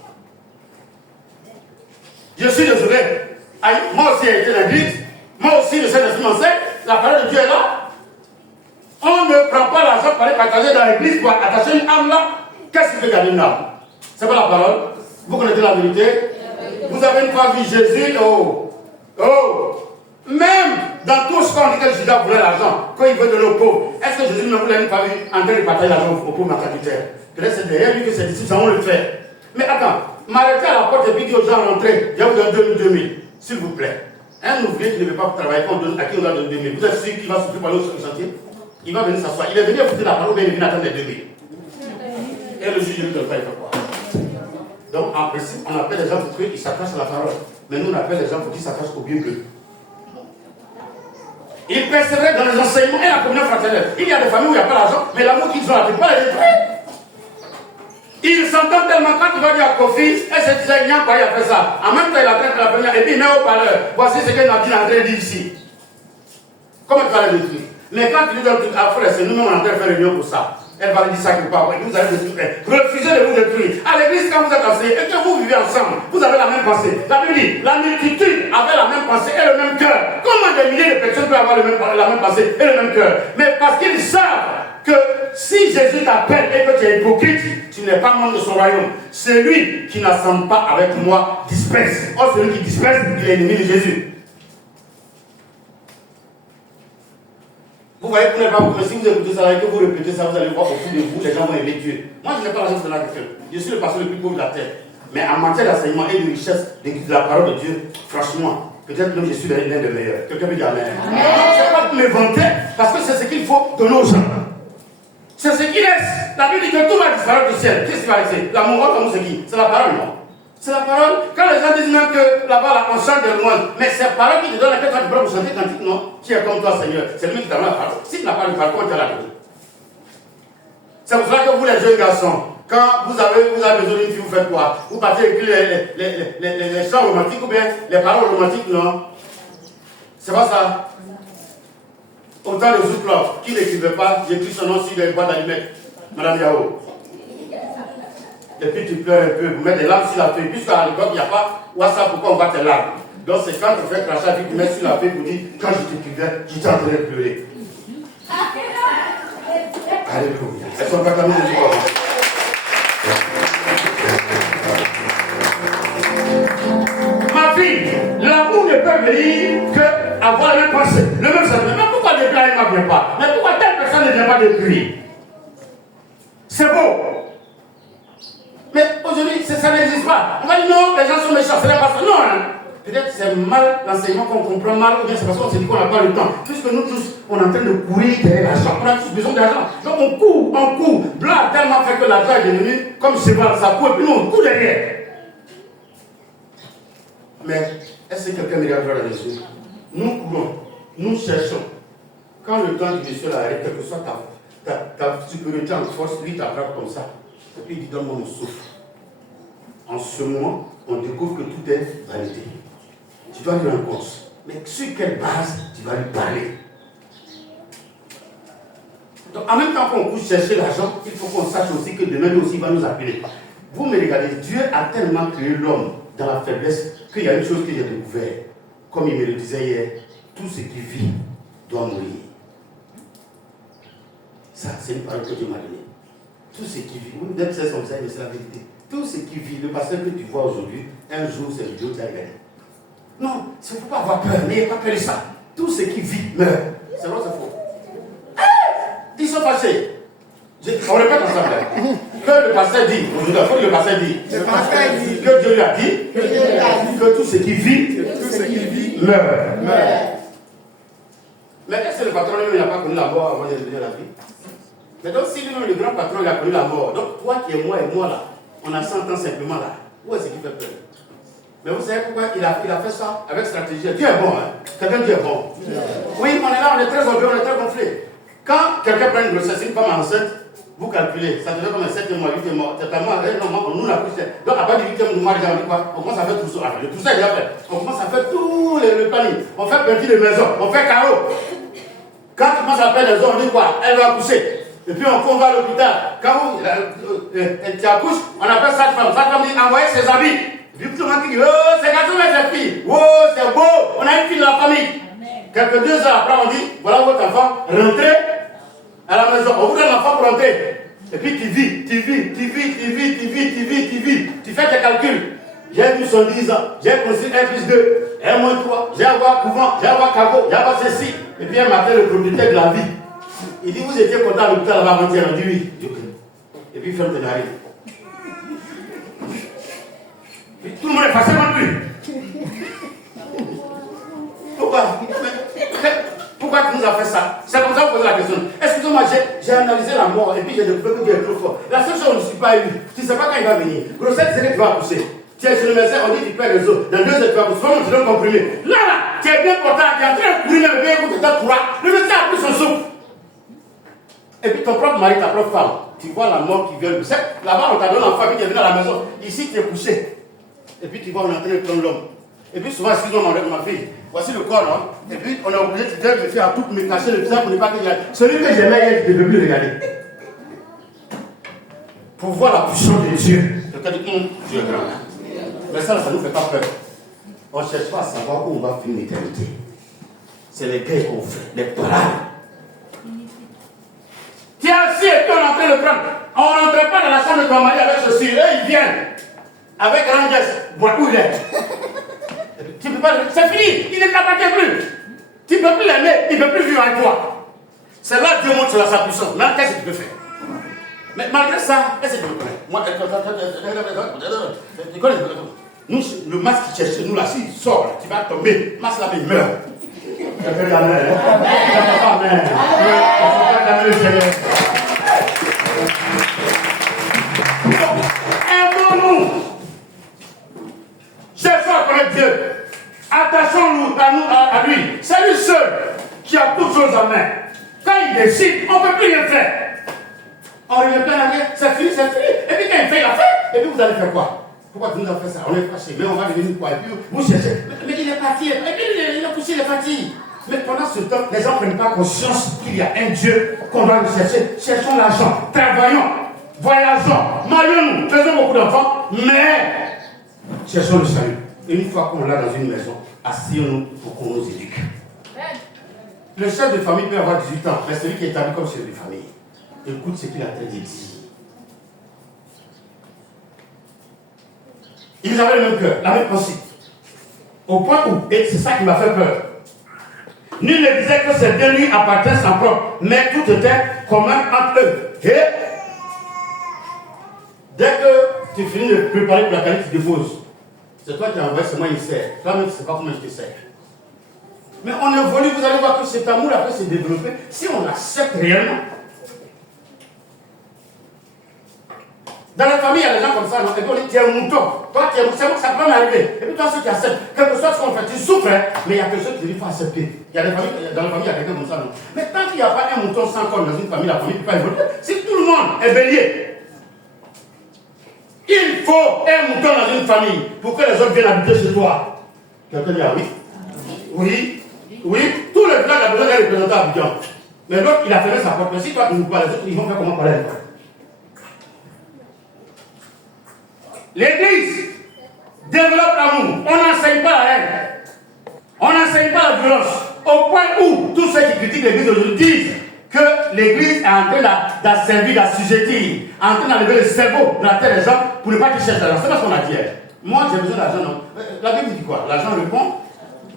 Je suis désolé. Moi aussi, j'ai été dans l'église, moi aussi, le Saint-Esprit m'enseigne, la parole de Dieu est là. On ne prend pas l'argent pour aller partager dans l'église pour attacher une âme là. Qu'est-ce qui fait garder une âme? C'est pas la parole. Vous connaissez la vérité. Vous avez une fois vu Jésus. Oh. Même dans tout ce qu'on dit que Judas voulait l'argent, quand il veut donner aux pauvres, est-ce que Jésus ne voulait pas vu en train de partager l'argent aux pauvres marcatitaires? Peut-être c'est derrière lui que ses disciples vont le faire. Mais attends, m'arrêter à la porte et puis dire aux gens rentrez, je vous donne 2000, s'il vous plaît. Un ouvrier qui ne veut pas travailler, à qui on doit donner 2000, vous êtes sûr qu'il va souffrir par l'autre chantier? Il va venir s'asseoir. Il est venu écouter la parole, mais il est venu attendre les 2000. Et le juge ne lui donne pas, il fait quoi? Donc, en principe, on appelle les gens pour qu'ils s'attachent à la parole. Mais nous, on appelle les gens pour qu'ils s'attachent au bien bleu. Ils persévèrent dans les enseignements et la communion fraternelle. Il y a des familles où il n'y a pas l'argent, mais l'amour qu'ils ont, tu ne peux pas les détruire. Ils s'entendent tellement quand tu vas dire à Kofi, et c'est déjà il a fait ça. En même temps, il a traité la première, et puis il met au parleur. Voici ce que Nadine André dit ici. Comment tu vas les détruire? Mais quand tu lui donnes tout à frère, c'est nous-mêmes en train de faire réunion pour ça. Elle va lui dire ça quelque part. Vous allez détruire. Refusez de vous détruire. À l'église, quand vous êtes enseigné et que vous vivez ensemble, vous avez la même pensée. La Bible dit, la multitude avait la même pensée et le même cœur. Comment des milliers de personnes peuvent avoir la même pensée et le même cœur? Mais parce qu'ils savent que si Jésus t'appelle et que tu es hypocrite, tu n'es pas membre de son royaume. Celui qui n'assemble pas avec moi disperse. Or, celui qui disperse, il est ennemi de Jésus. Vous voyez, vous n'êtes pas beaucoup, mais si vous écoutez ça et que vous répétez ça, vous allez voir au fond de vous, les gens vont aimer Dieu. Moi, je n'ai pas l'argent de la question. Je suis le pasteur le plus pauvre de la terre. Mais en matière d'enseignement et de richesse de la parole de Dieu, franchement, peut-être que je suis l'un des meilleurs. Quelqu'un peut dire Amen. C'est pas pour me vanter, parce que c'est ce qu'il faut donner aux gens. C'est ce qui reste. La Bible dit que tout va disparaître du ciel. Qu'est-ce qui va rester? L'amour, l'amour, c'est qui? C'est la parole, non? C'est la parole. Quand les gens disent même que là-bas, là, on chante des louanges, mais c'est la parole qui te donne la tête quand tu peux chanter cantique, non? Qui est comme toi, Seigneur. C'est lui qui t'a donné la parole. Si tu n'as pas de parole, comment tu as la donner? C'est pour cela que vous, les jeunes garçons, quand vous avez besoin d'une fille, vous faites quoi? Vous partez écrire les chants romantiques ou bien les paroles romantiques, non? C'est pas ça. Autant de Zouklof, qui n'écrivait pas, j'écris son nom sur les boîtes d'allumettes. Madame Yao. Et puis tu pleures un peu, vous mettez des larmes sur la feuille. Puisqu'à l'époque, il n'y a pas WhatsApp, pourquoi on voit tes larmes? Donc c'est quand tu fais crachat, puis tu mets sur la feuille pour dire, quand je t'écrivais, j'étais en train de pleurer. Alléluia. Elles sont pas comme nous, ma fille, l'amour ne peut venir qu'avoir la même pensée, le même sentiment. Mais pourquoi depuis là, il ne vient pas? Mais pourquoi telle personne ne vient pas depuis? C'est beau. Mais aujourd'hui, ça n'existe pas. On va dire non, les gens sont méchants, c'est pas ça. Non, hein. Peut-être c'est mal l'enseignement qu'on comprend mal, ou bien c'est parce qu'on s'est dit qu'on n'a pas le temps. Puisque nous tous, on est en train de courir derrière l'argent. On a tous besoin d'argent. Donc on court. Blanc a tellement fait que l'argent est devenu comme cheval, ça court, et puis nous on court derrière. Mais est-ce que quelqu'un me regarde dans les yeux? Nous courons, nous cherchons. Quand le temps du monsieur arrête, quelle que soit ta supériorité en force, lui t'attrape comme ça. Et puis il dit donne-moi mon souffle. En ce moment, on découvre que tout est vanité. Tu dois lui rendre compte. Mais sur quelle base tu vas lui parler? Donc en même temps qu'on court chercher l'argent, il faut qu'on sache aussi que demain lui aussi il va nous appeler. Vous me regardez, Dieu a tellement créé l'homme dans la faiblesse qu'il y a une chose que j'ai découvert. Comme il me le disait hier, tout ce qui vit doit mourir. Ça, c'est une parole que Dieu m'a donnée. Tout ce qui vit, vous n'êtes pas comme ça, mais c'est la vérité. Tout ce qui vit, le pasteur que tu vois aujourd'hui, un jour c'est le Dieu qui a gagné. Non, il ne faut pas avoir peur, n'ayez pas peur de ça. Tout ce qui vit meurt. C'est vrai, c'est faux. Ils sont fâchés. On répète ensemble. Que le pasteur dit, aujourd'hui, il faut que le pasteur dit. Le pasteur dit. Que Dieu lui a dit. Que tout ce qui vit meurt. Mais est-ce que le patron lui-même n'a pas connu la mort avant de devenir la vie? Mais donc, si lui-même, le grand patron, il a connu la mort, donc toi qui es moi et moi là, on a 100 ans simplement là, où est-ce qu'il fait peur? Mais vous savez pourquoi il a fait ça avec stratégie? Dieu est bon, hein? Quelqu'un dit est bon. Oui, on est là, on on est très orgueilleux, on est très gonflé. Quand quelqu'un prend une grossesse, une femme enceinte, vous calculez, ça devient comme un 7e mois, 8e mois, totalement, normalement, nous l'a poussé. Donc, à partir du 8e mois, déjà, on dit quoi? On commence à faire tout ça. Le tout ça est déjà fait. On commence à faire tout le planning. On fait peinture de maison, on fait carreau. Quand tu commences à faire les hommes, on dit quoi? Elle va accoucher. Et puis on va à l'hôpital. Quand tu accouches, on appelle sa femme. Sa femme dit envoyer ses amis. Et puis tout le monde dit oh, c'est gâteau, mais c'est fille. Oh, c'est beau. On a une fille de la famille. Quelques 2 heures après, on dit voilà votre enfant, rentrez à la maison. On vous donne l'enfant pour rentrer. Et puis tu vis. Tu fais tes calculs. J'ai vu 110 ans, j'ai construit 1+2, 1-3, j'ai avoir couvent, j'ai avoir caveau, j'ai avoir ceci. Et puis un matin, le propriétaire de la vie, il dit vous étiez content à l'hôpital avant-hier. On dit oui. Et puis il ferme tes narines. Et tout le monde est forcément plus. Pourquoi tu nous as fait ça? C'est comme ça que vous posez la question. Excusez-moi, j'ai analysé la mort et puis j'ai découvert que Dieu est trop fort. La seule chose, on ne suit pas élu. Tu ne sais pas quand il va venir. Grossesse, c'est que tu vas pousser. Tu es chez le médecin, on dit tu perds les os. Dans 2 heures, tu vas pousser. Comment tu dois comprimer? Là, tu es bien portant, tu es en train de courir le bébé pour te faire courage. Le médecin a pris son souffle. Et puis ton propre mari, ta propre femme, tu vois la mort qui vient. Là-bas, on t'a donné l'enfant, puis tu es venu à la maison. Ici, tu es couché. Et puis tu vois, on est en train de prendre l'homme. Et puis souvent, excuse-moi ma fille, voici le corps, hein. Et puis on est obligé de faire un tout pour me cacher le visage pour ne pas que regarde. Celui que j'aimais, je ne peux plus regarder. Pour voir la puissance de Dieu. Quelqu'un dit, Dieu est grand. Mais ça ne nous fait pas peur. On ne cherche pas à savoir où on va finir l'éternité. C'est les guerres qu'on fait, les parades. Tu es assis et puis on est en train de prendre. On ne rentre pas dans la chambre de ton mari avec ceci. Eux, ils viennent. Avec Rangers. Où il est? Tu peux pas. C'est fini. Il ne t'appartient plus. Tu ne peux plus l'aimer. Il ne peut plus vivre avec toi. C'est là que Dieu montre sa puissance. Mais qu'est-ce que tu peux faire? Mais malgré ça, qu'est-ce que tu peux faire? Moi, nous, le masque qui cherche, nous là, s'il sort, tu vas tomber. Le masque là, il meurt. Amen. Aimons-nous. Cherchons à connaître Dieu. Attachons-nous à lui. C'est lui seul qui a toutes choses en main. Quand il décide, on ne peut plus rien faire. On revient plein à rien, c'est fini. Et puis quand il fait, il a fait. Et puis vous allez faire quoi? Pourquoi tu nous as fait ça? On est fâché, mais on va devenir quoi? Et puis vous cherchez. Mais il est parti. Et puis il a poussé, il est parti. Mais pendant ce temps, les gens ne prennent pas conscience qu'il y a un Dieu qu'on doit chercher. Cherchons l'argent, travaillons, voyageons, marions-nous, faisons beaucoup d'enfants, mais cherchons le salut. Et une fois qu'on l'a dans une maison, asseyons-nous pour qu'on nous éduque. Le chef de famille peut avoir 18 ans, mais celui qui est établi comme chef de famille, écoute ce qu'il a très dit. Ils avaient le même cœur, la même principe. Au point où, et c'est ça qui m'a fait peur, nul ne disait que ces deux nuits appartenaient en propre, mais tout était commun entre eux. Et dès que tu finis de préparer pour la qualité, tu déposes. C'est toi qui as envoyé, c'est moi qui sers. Toi-même, tu ne sais pas comment je te sers. Mais on évolue, vous allez voir que cet amour après se développer si on l'accepte réellement. Dans la famille, il y a des gens comme ça, non? Et puis on dit, tu es un mouton. Toi, tu es un mouton, ça peut m'arriver. Et puis toi, ceux qui acceptent, quel que soit ce qu'on fait, tu souffres, hein? Mais il y a quelque chose qui faut accepter. Il y a des familles, dans la famille, il y a quelqu'un comme ça, non? Mais tant qu'il n'y a pas un mouton sans corps dans une famille, la famille ne peut pas évoluer. Si tout le monde est bélier, il faut un mouton dans une famille pour que les autres viennent habiter chez toi. Quelqu'un dit, ah oui? Oui, tout le village a besoin d'un représentant à Abidjan. Mais l'autre, il a fermé sa porte. Mais si toi, tu ne vois pas les autres, ils vont faire comment parler avec toi? L'église développe l'amour. On n'enseigne pas la haine. On n'enseigne pas la violence. Au point où tous ceux qui critiquent l'église aujourd'hui disent que l'église est en train d'asservir, d'assujettir, en train d'enlever le cerveau de la tête des gens pour ne pas qu'ils cherchent l'argent. C'est pas ce qu'on a dit. Moi, j'ai besoin d'argent, non? La Bible dit quoi? L'argent répond.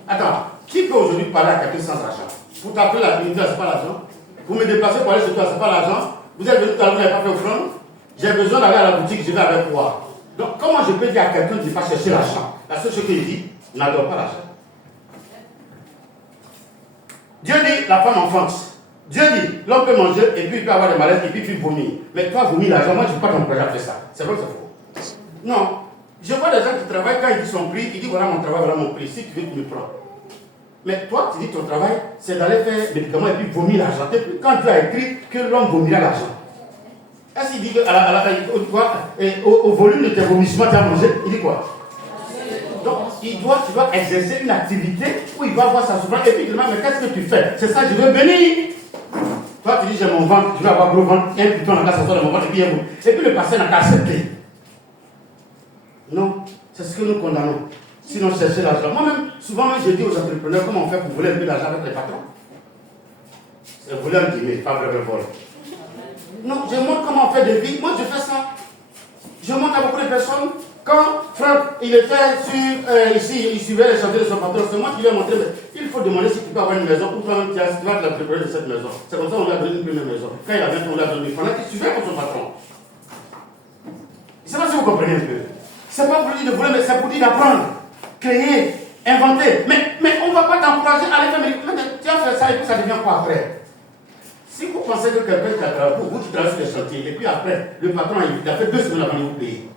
Attends, qui peut aujourd'hui parler à quelqu'un sans argent? Pour t'appeler la dignité, c'est pas l'argent. Pour me déplacer pour aller chez toi, c'est pas l'argent. Vous êtes venu tout à l'heure, vous n'avez pas fait offrande. J'ai besoin d'aller à la boutique, je vais avec toi. Donc, comment je peux dire à quelqu'un de ne pas chercher l'argent? La seule chose qu'il dit, n'adore pas l'argent. Dieu dit, la femme enfante. Dieu dit, l'homme peut manger et puis il peut avoir des malaises et puis il peut vomir. Mais toi, vomir l'argent, moi je ne peux pas t'encourager à faire ça. C'est vrai ou c'est faux? Non. Je vois des gens qui travaillent, quand ils disent son prix, ils disent voilà mon travail, voilà mon prix. Si tu veux, tu me prends. Mais toi, tu dis que ton travail, c'est d'aller faire des médicaments et puis vomir l'argent. Quand Dieu a écrit que l'homme vomira l'argent, est-ce qu'il dit au volume de tes vomissements, tu as mangé? Il dit quoi? Donc, tu dois exercer une activité où il va avoir sa souffrance. Et puis, il demande, mais qu'est-ce que tu fais? C'est ça, je veux bénir. Toi, tu dis, j'ai mon ventre, je vais avoir gros ventre, un putain dans la s'asseoir dans mon ventre, et puis il y a vous. Et puis, le pasteur n'a qu'à accepter. Non, c'est ce que nous condamnons. Sinon, chercher l'argent. Moi-même, souvent, je dis aux entrepreneurs comment on fait pour voler un peu d'argent avec les patrons. C'est voler un dîner, pas vraiment vol. Non, je montre comment on fait des vies. Moi, je fais ça. Je montre à beaucoup de personnes. Quand Franck, il était ici, il suivait les chantiers de son patron, c'est moi qui lui ai montré, mais il faut demander si tu peux avoir une maison ou toi-même tu vas être l'entrepreneur de cette maison. C'est comme ça qu'on lui a donné une première maison. Quand il a bien on lui a donné, pendant qu'il suivait pour son patron. Je ne sais pas si vous comprenez un peu. C'est pas pour lui de voler, mais c'est pour lui d'apprendre, créer, inventer. Mais on ne va pas t'encourager à aller faire, mais tu as fait ça et puis ça devient quoi après? Si vous pensez que quelqu'un qui a travaillé pour vous, qui travaille sur les chantiers, et puis après, le patron il a fait 2 semaines avant de vous payer.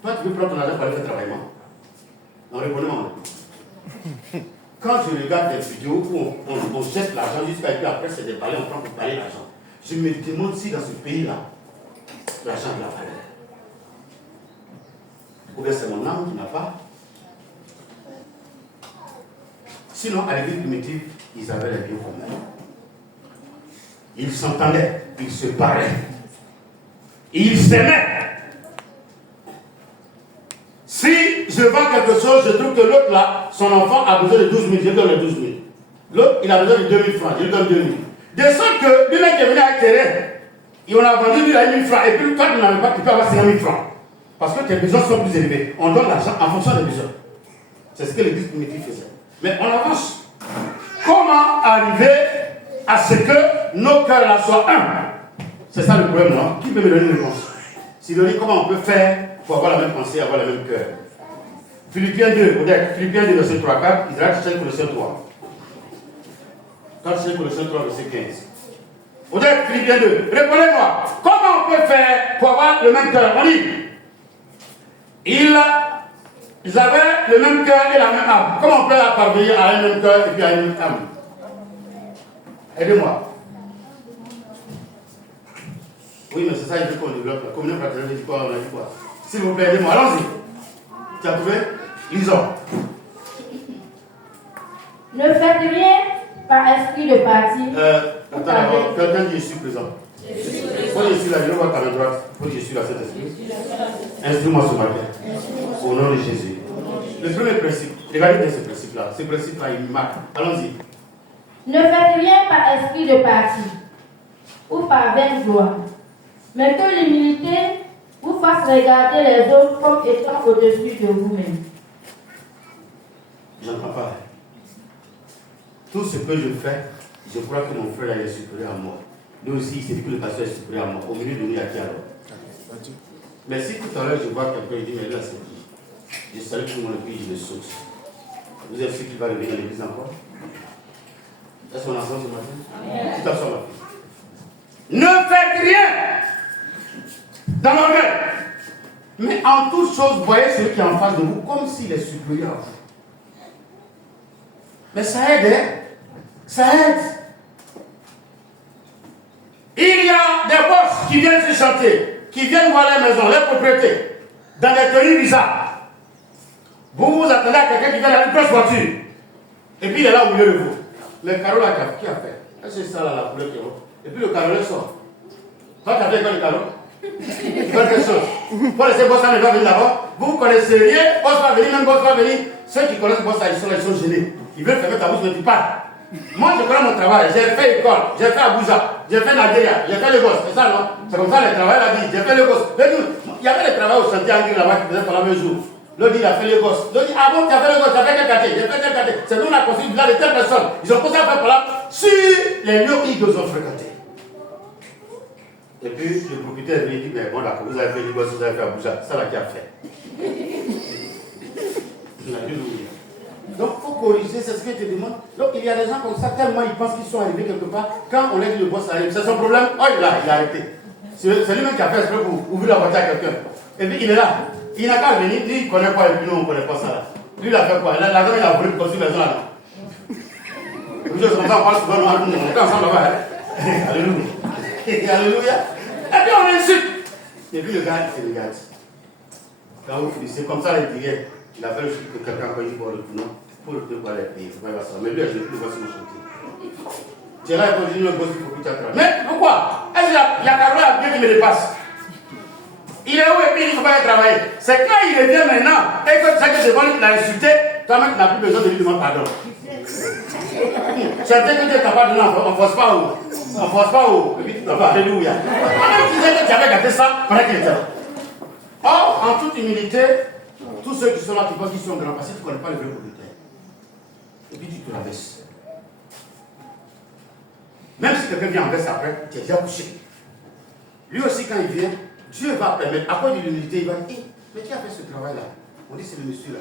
Toi, tu veux prendre ton argent pour aller faire travailler, non? Non, répondez-moi. Quand je regarde des vidéos où on jette l'argent jusqu'à et puis après, c'est des balais, on prend pour balayer l'argent. Je me demande si dans ce pays-là, l'argent de la valeur. Ou bien c'est mon âme qui n'a pas. Sinon, à l'église primitive, ils avaient les biens communs. Ils s'entendaient, ils se parlaient. Ils s'aimaient. Si je vends quelque chose, je trouve que l'autre là, son enfant a besoin de 12 000, je donne les 12 000. L'autre, il a besoin de 2 000 francs, je lui donne 2 000. De sorte que lui-même qui est venu avec terrain, et on a vendu lui à 1 000 francs, et puis toi tu n'avais pas, tu peux avoir 5 000 francs. Parce que tes besoins sont plus élevés. On donne l'argent en fonction des besoins. C'est ce que l'église primitive faisait. Mais on avance. Comment arriver à ce que nos cœurs là soient un? C'est ça le problème, non? Qui peut me donner une réponse? Sidonie, comment on peut faire pour avoir la même pensée, avoir le même cœur? Philippiens 2, Philippiens 2, verset 3, 4, Israël 5, verset 3. 4, 5, verset 3, verset 15. Philippiens 2, répondez-moi, comment on peut faire pour avoir le même cœur? On dit, ils avaient le même cœur et la même âme. Comment on peut parvenir à un même cœur et puis à une même âme? Aidez-moi. Oui, mais c'est ça, il faut qu'on développe. Communion fraternelle, dit quoi? On a dit quoi? S'il vous plaît, aidez-moi. Allons-y. Tu as trouvé? Lisons. Ne faites rien par esprit de parti. Attends d'abord, quelqu'un dit je suis présent. Quand je suis là, je vais voir ta main droite. Quand je suis là, cet esprit. Instruis-moi ce matin. Au nom de Jésus. Le premier principe, regardez bien ce principe-là. Ce principe-là, il marque. Allons-y. Ne faites rien par esprit de parti ou par vaine gloire, mais que l'humilité vous fasse regarder les autres comme étant au-dessus de vous-même. J'entends pas. Tout ce que je fais, je crois que mon frère est supérieur à moi. Lui aussi, il s'est dit que le pasteur est supérieur à moi. Au milieu de nous, il y a qui alors? Mais si tout à l'heure je vois quelqu'un, il dit, mais là c'est qui? Je salue tout le monde et puis je le saute. Vous êtes sûr qu'il va revenir à l'église encore? Est-ce qu'on a ensemble ce matin? Tout à fait, ma fille. Ne faites rien dans l'orgueil. Mais en toute chose, voyez celui qui est en face de vous comme s'il est supérieur à vous. Mais ça aide, hein? Ça aide. Il y a des boss qui viennent se chanter, qui viennent voir les maisons, les propriétés, dans des tenues bizarres. Vous vous attendez à quelqu'un qui vient dans une grosse voiture. Et puis il est là au milieu de vous. Le carreau là, qui a fait? Est-ce que c'est ça là, la couleur qui est haute? Et puis le carreau là sort. Toi, tu as fait quoi le carreau? Quelque chose. Pour laisser Bossa ne va venir là-bas. Vous connaissez rien, Boss va venir, même Boss va venir. Ceux qui connaissent Bossa, ils sont gênés. Ils veulent fermer ta bouche, mais tu parles. Moi, je connais mon travail. J'ai fait école, j'ai fait Abuja, j'ai fait Nigeria, j'ai fait Lagos. C'est ça, non? C'est comme ça le travail, la vie. J'ai fait Lagos. Il y avait le travail au chantier anglais là-bas qui faisait pendant 2 jours. L'autre dit, il a fait Lagos. L'autre dit, ah bon, tu as fait Lagos, tu as fait quel quartier? J'ai fait tel quartier. C'est nous, on a construit là de telle personne. Ils ont commencé à faire par là sur les lieux où ils ont fréquenté. Et puis, le propriétaire est venu et dit, mais bon, d'accord, vous avez fait Lagos, vous avez fait Abuja. C'est ça là qui a fait. Donc, il faut corriger, c'est ce que je te demande. Donc, il y a des gens comme ça, tellement ils pensent qu'ils sont arrivés quelque part. Quand on leur dit le boss arrive, c'est son problème. Oh, il a arrêté. C'est lui-même qui a fait exprès pour ouvrir la voiture à quelqu'un. Et puis, il est là. Il n'a qu'à venir, lui, il ne connaît pas, et puis nous, on ne connaît pas ça là. Lui, il a fait quoi? L'argent, il a voulu construire la maison là. Nous sommes on parle souvent, on est ensemble là-bas. Alléluia. Alléluia. Et puis on insulte. Et puis le gars, il se regarde. Quand vous finissez comme ça, il dirait, il a fait le truc que quelqu'un quand il voit le tournant, pour le truc pour aller payer, il ne faut pas y avoir ça. Mais lui, je ne plus voir sur le chantier. Tu es là, il continue le boss, il faut que tu attrapes. Mais pourquoi? Est-ce qu'il y a Carole à bien qui me dépasse? Il est où et puis il ne faut pas aller travailler. C'est quand il revient maintenant et que tu sais que c'est bon, il l'a insulté, toi-même tu n'as plus besoin de lui demander pardon. C'est dès que tu es capable de non, on ne force pas où. On ne force pas où. Et puis tu t'en vas, alléluia. Toi-même tu sais que tu avais gardé ça pendant qu'il était là. Or, en toute humilité, tous ceux qui sont là, qui pensent qu'ils sont grands, parce que tu ne connais pas le vrai propriétaire. Et puis tu te rabaisses. Même si quelqu'un vient en baisse après, tu es déjà couché. Lui aussi, quand il vient, Dieu va permettre, à cause de l'humilité, il va dire, mais qui a fait ce travail-là? On dit, c'est le monsieur là.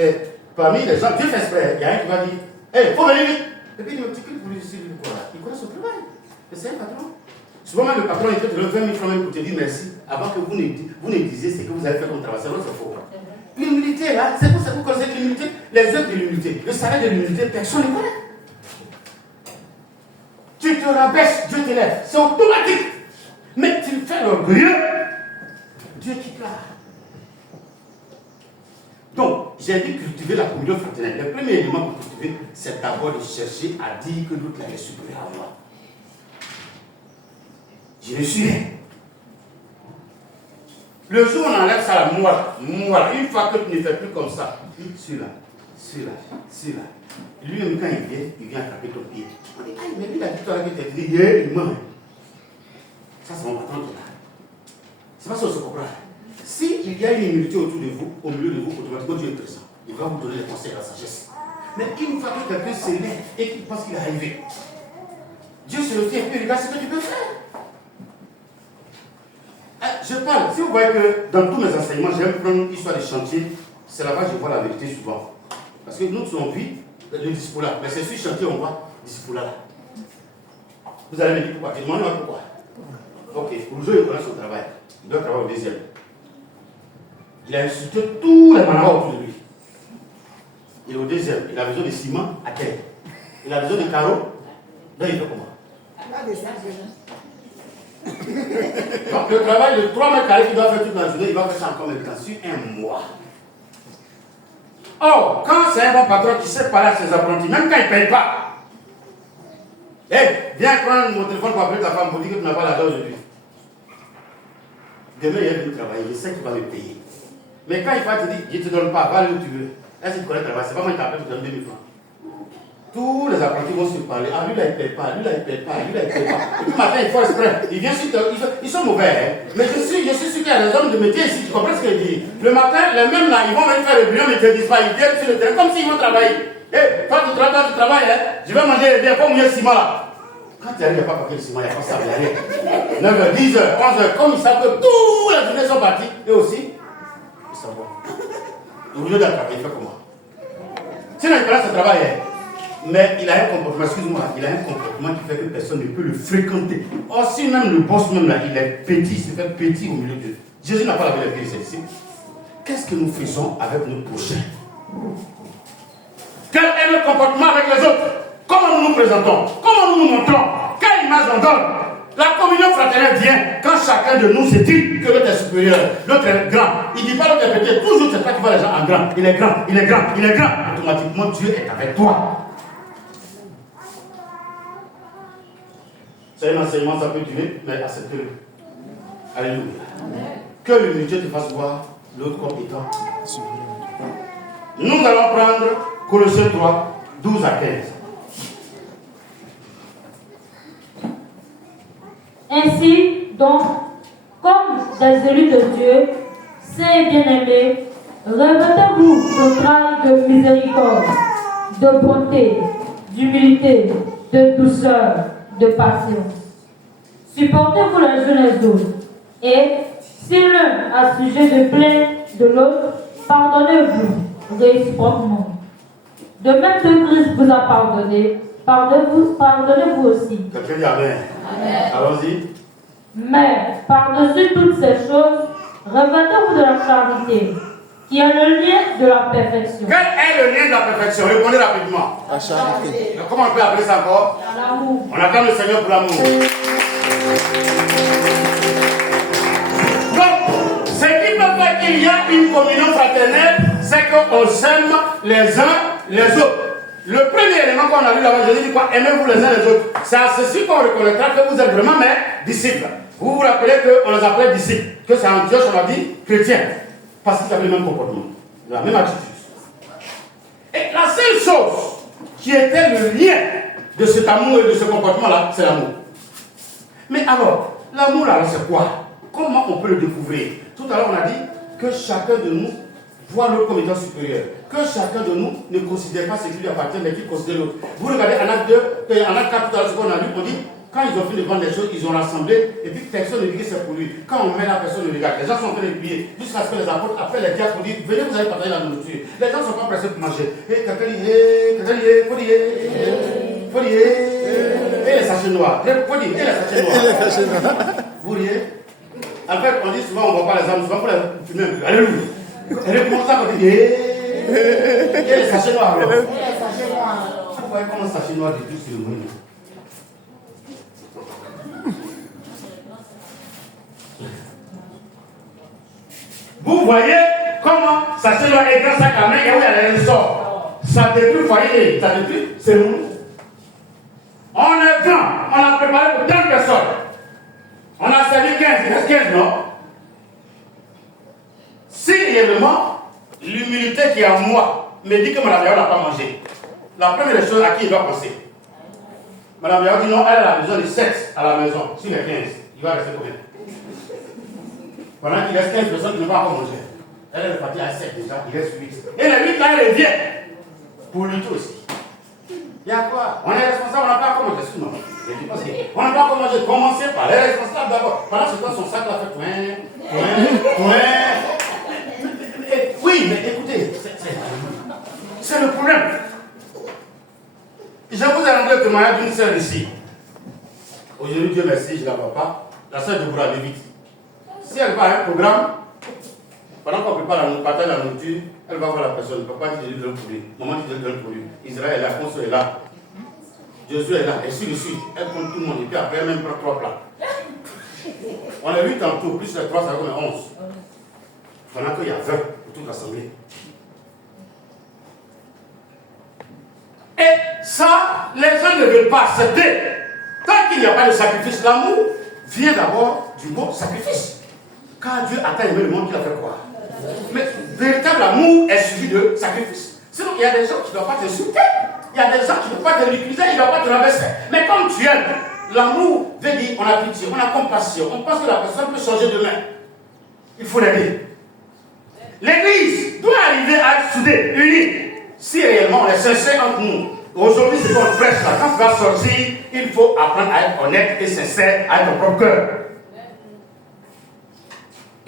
Et parmi les gens, Dieu fait exprès, il y a un qui va dire, il faut venir vite. Et puis il dit, mais tu peux lui dire, il connaît son travail. Et c'est un patron. Souvent même le patron, il te donne 20 000 francs même pour te dire merci, avant que vous ne disiez ce que vous avez fait comme travail. C'est vrai, c'est faux. L'humilité, là, c'est pour ça que vous connaissez l'humilité, les œuvres de l'humilité. Le salaire de l'humilité, personne ne connaît. Tu te rabaisses, Dieu t'élève. C'est automatique. Mais tu fais l'orgueilleux, Dieu quitte là. Donc, j'ai dit cultiver la communion fraternelle. Le premier élément pour cultiver, c'est d'abord de chercher à dire que l'autre est supérieur à moi. Je le suis. Le jour où on enlève ça, la moi, une fois que tu ne fais plus comme ça, celui-là. Lui-même, quand il vient attraper ton pied. On dit, mais lui, il a dit toi que tu es dit, il ment. Ça, c'est mon patron qui est là. C'est pas ça que je comprends. S'il y a une humilité autour de vous, au milieu de vous, automatiquement Dieu est présent. Il va vous donner les conseils et la sagesse. Mais une fois que quelqu'un se lève et qu'il pense qu'il est arrivé, Dieu se retient et puis regarde ce que tu peux faire. Je parle, si vous voyez que dans tous mes enseignements, j'aime prendre l'histoire des chantiers, c'est là-bas que je vois la vérité souvent. Parce que nous, on vit le discours là. Mais c'est sur le chantier, on voit le discours là. Vous allez me dire pourquoi? Demandez-moi pourquoi. Ok, Rougeau, il connaît son travail. Il doit travailler au deuxième. Il a insulté tous les managers autour de lui. Il est au deuxième. Il a besoin de ciment à terre. Il a besoin de carreaux. Là, il fait comment? Donc, le travail de 3 mètres carrés qu'il doit faire toute la journée, il va faire ça encore maintenant sur un mois. Or, quand c'est un bon patron qui sait parler à ses apprentis, même quand il ne paye pas, viens prendre mon téléphone pour appeler ta femme pour dire que tu n'as pas l'argent aujourd'hui. Demain, il est venu travailler, je sais qu'il va me payer. Mais quand il va te dire, je ne te donne pas, va aller où tu veux. Est-ce que tu connais le travail? C'est pas moi qui t'appelle pour te donner 2000 francs. Tous les apprentis vont se parler. Ah, lui là, il ne paye pas, lui là, il ne paye pas, lui là, il ne paye pas. Et puis matin, il faut exprès. Il vient sur ils sont mauvais, hein. Mais je suis sûr qu'il y a des hommes de métier ici, tu comprends ce que je dis? Le matin, les mêmes là, ils vont venir faire le bilan, mais ils ne te disent pas, ils viennent sur le terrain comme s'ils vont travailler. Toi, tu travailles, hein. Je vais manger les biens, comme il y a le ciment là. Quand tu arrives, il n'y a pas paquet de ciment, il n'y a pas ça, il n'y a rien. 9h, 10h, 11h, comme ils savent que tous les journées sont partis, eux aussi, ils s'en vont. Au lieu d'attraper, il fait comment? Sinon, il connaît ce travail, hein. Mais il a un comportement, excuse-moi, il a un comportement qui fait que personne ne peut le fréquenter. Or, si même le boss même là, il est petit, il se fait petit au milieu de Jésus n'a pas lavé les pieds de ses disciples. Qu'est-ce que nous faisons avec nos prochains? Quel est notre comportement avec les autres? Comment nous nous présentons? Comment nous nous montrons? Quelle image on donne? La communion fraternelle vient quand chacun de nous se dit que l'autre est supérieur, l'autre est grand. Il ne dit pas l'autre est petit, toujours c'est toi qui vois les gens en grand. Il est grand, il est grand, il est grand. Automatiquement, Dieu est avec toi. C'est un enseignement, ça peut durer, mais acceptez-le. Alléluia. Que l'humilité te fasse voir l'autre comme étant supérieur. Nous allons prendre Colossiens 3, 12 à 15. Ainsi, donc, comme des élus de Dieu, saints et bien-aimés, revêtez-vous de grâce de miséricorde, de bonté, d'humilité, de douceur, de patience. Supportez-vous les uns les autres, et si l'un a sujet de plainte de l'autre, pardonnez-vous réciproquement. De même que Christ vous a pardonné, pardonnez-vous aussi. Quelqu'un dit Amen. Amen. Allons-y. Mais, par-dessus toutes ces choses, revêtez-vous de la charité, qui est le lien de la perfection. Quel est le lien de la perfection? Répondez rapidement. La charité. Comment on peut appeler ça encore? L'amour. On acclame le Seigneur pour l'amour. Donc, ce qui peut faire qu'il y a une communion fraternelle, c'est qu'on s'aime les uns les autres. Le premier élément qu'on a lu là-bas, Jésus dit quoi? Aimez-vous les uns les autres. C'est à ceci qu'on reconnaîtra que vous êtes vraiment mes disciples. Vous vous rappelez qu'on les appelait disciples, que c'est en Dieu qu'on a dit chrétiens, parce qu'ils avaient le même comportement, la même attitude. Et la seule chose qui était le lien de cet amour et de ce comportement-là, c'est l'amour. Mais alors, l'amour là, c'est quoi? Comment on peut le découvrir? Tout à l'heure, on a dit que chacun de nous voit l'autre comme étant supérieur. Que chacun de nous ne considère pas ce qui lui appartient, mais qu'il considère l'autre. Vous regardez en acte 2, en acte 4, tout à l'heure, ce qu'on a lu, on dit, quand ils ont fait de vendre des choses, ils ont rassemblé, et puis personne ne dit que c'est pour lui. Quand on met la personne ne regarde, les gens sont en train de prier, jusqu'à ce que les apôtres appellent les diacres pour dire, venez, vous allez partager la nourriture. Les gens ne sont pas pressés pour manger. Et quelqu'un dit, faut dire, et les sachets noirs. Faut dire, et les sachets noirs. Vous riez? En fait, on dit souvent, on ne voit pas les âmes, souvent pour les fumer un peu. Alléluia. Et le commentaire, on dit, et les sachets noirs. Alors. Vous voyez comment les sachets noirs détruisent sur le monde. Vous voyez comment ça se doit être grâce à la main et où il y a les sorts. Ça détruit le foyer, ça détruit, c'est nous. On est 20, on a préparé pour 30 personnes. On a servi 15, il reste 15, non? Si réellement, l'humilité qui est en moi me dit que Mme Yao n'a pas mangé, la première chose à qui il doit penser? Mme Yao dit non, elle a besoin de 7 à la maison, sur les 15. Il va rester combien? Pendant qu'il reste 15 personnes qui ne vont pas encore manger. Elle est partie à 7 déjà, il reste 8. Et les 8 là, elle revient. Pour lutter aussi. Il y a quoi? On est responsable, on n'a pas encore mangé. Excuse-moi. On n'a pas encore mangé. Commencez par les responsables d'abord. Pendant ce temps, son sac l'a fait point. Oui, mais écoutez, c'est le problème. Je vous ai rendu le témoignage d'une sœur ici. Aujourd'hui, Dieu merci, je ne la vois pas. La sœur de Boura vite. Si elle va à un programme, pendant qu'on prépare la partage la nourriture, elle va voir la personne. Papa dit de lui pour lui. Maman dit de lui pour lui. Israël est là, Conso est là. Jésus est là. Et sur le suite, elle compte tout le monde. Et puis après, elle même prend 3 plats. On a 8 en tout, plus les 3, ça donne 11. Pendant qu'il y a 20 pour toute l'assemblée. Et ça, les gens ne veulent pas accepter. Tant qu'il n'y a pas de sacrifice, l'amour vient d'abord du mot sacrifice. Car Dieu a tant aimé le monde qu'il a fait croire. Mais véritable amour est suivi de sacrifice. Sinon, il y a des gens qui ne doivent pas t'insulter. Il y a des gens qui ne doivent pas te ridiculiser, ils ne doivent pas te rabaisser. Mais comme tu aimes, l'amour veut dire on a pitié, on a compassion. On pense que la personne peut changer demain. Il faut l'aider. L'Église doit arriver à être soudée, unie. Si réellement on est sincère entre nous. Aujourd'hui, c'est qu'on prêche là. Quand tu vas sortir, il faut apprendre à être honnête et sincère avec ton propre cœur.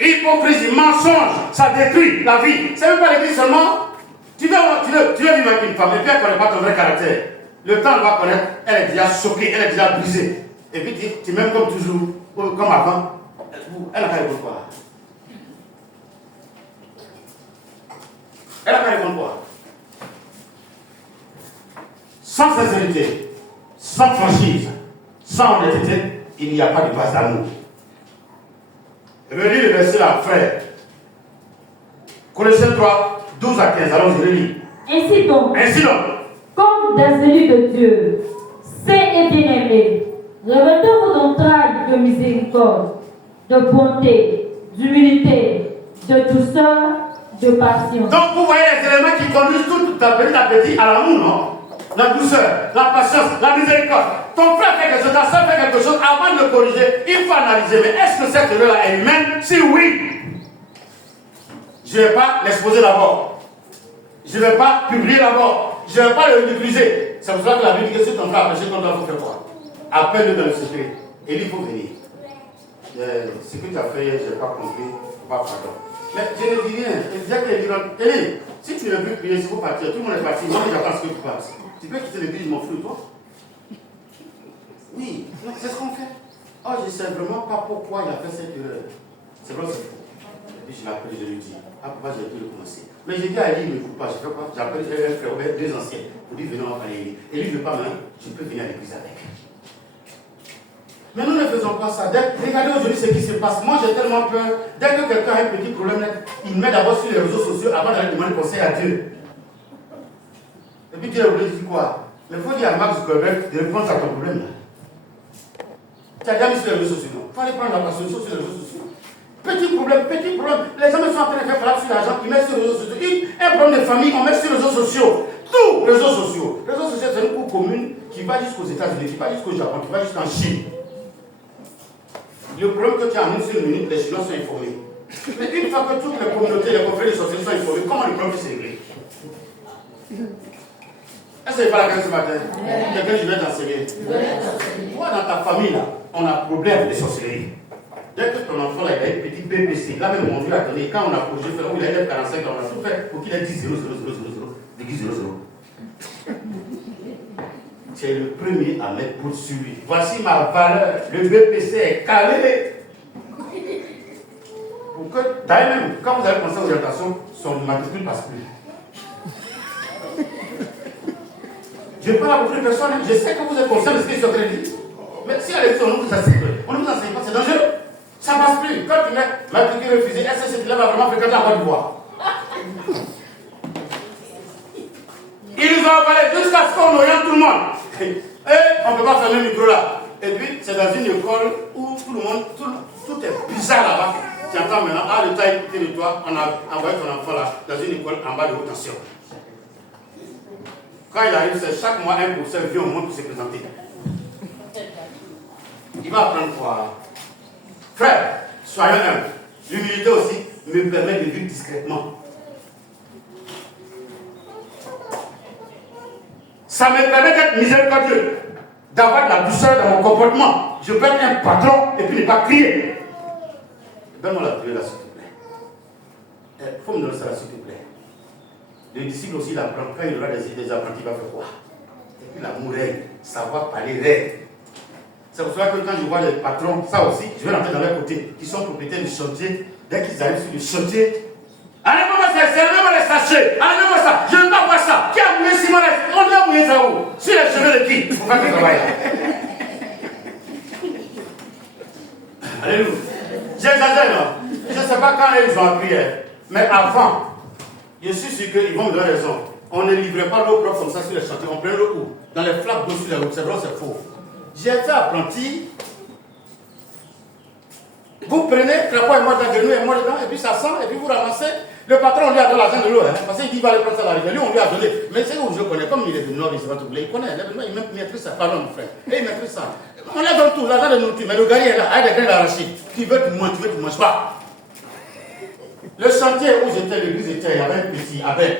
Hypocrisie, mensonge, ça détruit la vie. C'est même pas l'église seulement. Tu veux vivre avec une femme et puis elle ne connaît pas ton vrai caractère. Le temps elle va connaître, elle est déjà choquée, elle est déjà brisée. Et puis tu m'aimes comme toujours, comme avant. Elle n'a pas répondu quoi? Elle n'a pas répondu quoi? Sans sincérité, sans franchise, sans honnêteté, il n'y a pas de base d'amour. Je vais lire le verset là, frère. Colossiens 3, 12 à 15. Alors je le lis. Ainsi donc, comme des élus de Dieu, saints et bien-aimés, revêtez vos entrailles de miséricorde, de bonté, d'humilité, de douceur, de patience. Donc vous voyez les éléments qui conduisent tout petit à petit à l'amour, non? La douceur, la patience, la miséricorde. Ton frère fait quelque chose, ta soeur fait quelque chose, avant de le corriger, il faut analyser. Mais est-ce que cette erreur-là est humaine? Si oui, je ne vais pas l'exposer d'abord. Je ne vais pas publier d'abord. Je ne vais pas le ridiculiser. C'est pour ça que la Bible dit que si ton frère a péché contre toi, il faut faire quoi? Appelle-le dans le secret. Et il faut venir. Ce que tu as fait, je n'ai pas compris. Pas pardon. Mais je ne dis rien. Je disais que Élie, si tu ne veux plus prier, si vous partez, tout le monde est parti. Moi, j'attends ce que tu passes. Tu peux quitter l'église, mon frère, toi? Oui, c'est ce qu'on fait. Oh, je ne sais vraiment pas pourquoi il a fait cette erreur. C'est vrai, c'est faux. puis je l'appelle, je lui dis, ah papa, j'ai pu le commencer. Mais j'ai dit à Eli, il ne m'écoute pas, je fais quoi? J'appelle un frère, deux anciens, pour dire, venez, on va parler. Et lui, il ne veut pas maintenant, je peux venir à l'église avec. Mais nous ne faisons pas ça. Regardez aujourd'hui ce qui se passe. Moi, j'ai tellement peur. Dès que quelqu'un a un petit problème, il met d'abord sur les réseaux sociaux avant d'aller demander conseil à Dieu. Et puis Dieu lui dit quoi? Mais il faut dire à Mark Zuckerberg de répondre à ton problème. Là. Tu as déjà mis sur les réseaux sociaux, non? Il faut aller prendre la solution sur les réseaux sociaux. Petit problème, petit problème. Les gens sont en train de faire frappe sur l'argent, ils mettent sur les réseaux sociaux. Un problème de famille, on met sur les réseaux sociaux. Tout, réseaux sociaux. Les réseaux sociaux, c'est une cour commune qui va jusqu'aux États-Unis, qui va jusqu'au Japon, qui va jusqu'en Chine. Le problème que tu as en une seule minute, les Chinois sont informés. Mais une fois que toutes les communautés, les confrères de sorciers sont informés, comment le problème s'est réglé? Est-ce que c'est pas la question ce matin? Quelqu'un qui vient t'enseigner. Toi, dans ta famille, là, on a problème de sorcellerie. Dès que ton enfant là, il a une petite BBC, là même mon vieux a donné, quand on a projet, il a 45 ans, on a tout fait pour qu'il ait 10 0 0 0 0 0 0. Tu es le premier à mettre pour sur lui. Voici ma valeur. Le BPC est calé. Pour que, d'ailleurs même, quand vous allez penser aux orientations, son matricule ne passe plus. Je parle à beaucoup de personnes, je sais que vous êtes conscient de ce qu'ils sont en train de dire. Mais si à l'église, on ne vous enseigne pas, c'est dangereux. Ça ne passe plus. Quand tu mets matricule refusé, est-ce que c'est là va vraiment fréquenter en Côte d'Ivoire? Ils nous ont avalé jusqu'à ce qu'on oriente tout le monde. Et on ne peut pas fermer le micro là. Et puis, c'est dans une école où tout le monde, tout est bizarre là-bas. Tu entends maintenant, ah, le temps est écouté de toi, on a envoyé ton enfant là, dans une école en bas de haute tension. Quand il arrive, c'est chaque mois un professeur vient au monde pour se présenter. Il va apprendre quoi? Frère, soyons humbles. L'humilité aussi me permet de vivre discrètement. Ça me permet d'être miséricordieux, d'avoir de la douceur dans mon comportement. Je peux être un patron et puis ne pas crier. Donne-moi la prière là, s'il te plaît. Il faut me donner ça là, s'il te plaît. Le disciple aussi, il apprend. Quand il aura des apprentis, il va faire quoi? Et puis l'amour règne, savoir parler règne. C'est pour cela que quand je vois les patrons, ça aussi, je vais rentrer dans leur côté, qui sont propriétaires du chantier. Dès qu'ils arrivent sur le chantier, enlève-moi les sachets, enlève-moi ça, je ne veux pas voir ça. Qui a mouillé Simon? On doit mouiller ça où? Sur les cheveux de qui? Pour faire du travail. Alléluia. J'exagère, non? Je ne sais pas quand ils ont appris, mais avant, je suis sûr qu'ils vont me donner raison. On ne livrait pas l'eau propre comme ça sur les chantiers, on prenait l'eau où? Dans les flaques d'eau sur les routes, c'est vrai, c'est faux. J'ai été apprenti. Vous prenez, crapaud et moi dedans, genou et moi dedans, et puis ça sent, et puis vous ramassez. Le patron, on lui a donné l'argent de l'eau, parce qu'il dit qu'il va aller prendre ça à la rivière. Lui, on lui a donné. Mais c'est où je connais, comme il est venu, il ne va tout oublier. Il connaît, il maîtrise ça. Pardon, mon frère. Et il maîtrise ça. On lui donne tout, l'argent de nourriture, mais le gars est là, avec des grains d'arachide. Tu veux, tu manges, tu veux, tu ne manges pas. Le chantier où j'étais, l'église était, il y avait un petit abbé.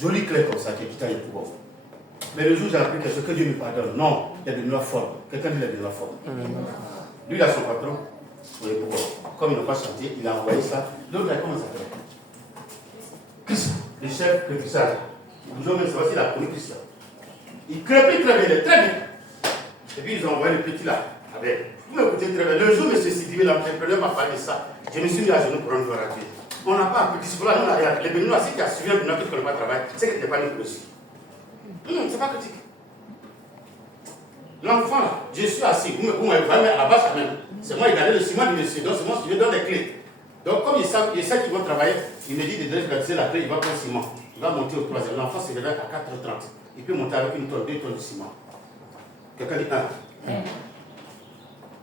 Joli clé comme ça, qui est quitté les pouvoirs. Mais le jour où j'ai appris que Dieu me pardonne, non, il est devenu la forme. Quelqu'un dit qu'il est devenu la forme. Lui, il a son patron. Comme il n'a pas chanté, il a envoyé ça. L'autre, comment ça s'appelle? Christian, le chef de Christian. Bonjour, mais c'est aussi la police Christian. Il crépit très bien, très bien. Et puis ils ont envoyé le petit là. Vous m'écoutez très bien. Le jour où M. Sidibe, l'entrepreneur, m'a parlé de ça, je me suis mis à genoux pour rendre gloire à Dieu. On n'a pas appris. C'est là, nous, les Béninois, si tu as suivi un Béninois qui ne connaît pas le travail, c'est que tu n'es pas né aussi. Non, c'est pas critique. L'enfant là, je suis assis, vous me mettre à la bâche même. C'est moi qui ai gagné le ciment du monsieur, donc c'est moi qui lui donne les clés. Donc comme il sait qu'ils vont travailler, il me dit de donner la clé, il va prendre le ciment. Il va monter au troisième. L'enfant se réveille à 4h30. Il peut monter avec une tonne, 2 tonnes de ciment. Quelqu'un dit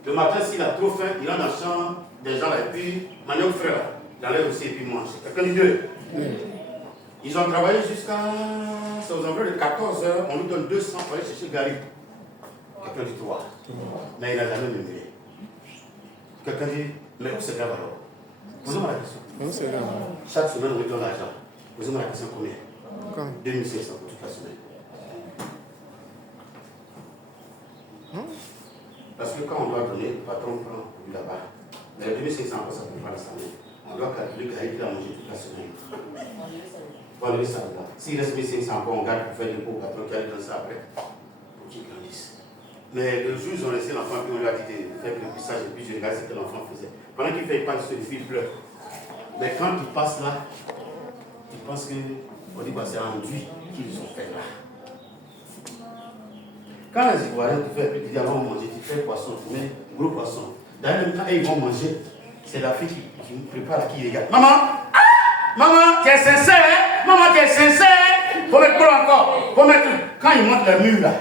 le matin, s'il a trop faim, il rentre dans la chambre des gens là, et puis, manioc frère, il enlève aussi et puis mange. Quelqu'un dit 2. Ils ont travaillé jusqu'à, c'est aux environs de 14h, on lui donne 200 pour aller chercher Gary. Quelqu'un dit 3. Mais il n'a jamais murmuré. Quelqu'un dit, mais où c'est grave alors? Posez-moi la question. Chaque semaine, on lui donne l'argent. Posez-moi la question combien? 2500 pour toute la semaine. Parce que quand on doit donner, le patron prend lui là-bas. Mais les 2500 ça peut pas la semaine. On doit calculer Gary qui a mangé toute la semaine. On va lever ça là. S'il reste 1500 encore, on garde pour faire des pots au patron qui a donné ça après. Pour qu'il grandisse. Mais le jour où ils ont laissé l'enfant, puis on lui a dit de faire le pissage, et puis je regarde ce que l'enfant faisait. Pendant qu'il fait, il parle sur le fil, il pleure. Mais quand tu passes là, tu penses que on dit que c'est enduit qu'ils ont fait là. Quand les Ivoiriens te font plus, tu dis avant de manger, tu fais poisson, tu mets gros poisson. D'ailleurs, même quand ils vont manger, c'est la fille qui me prépare, qui regarde. Maman, maman, tu es sincère, hein? Maman, tu es sincère. Faut mettre quoi encore? Faut mettre. Quand ils montent le mur là,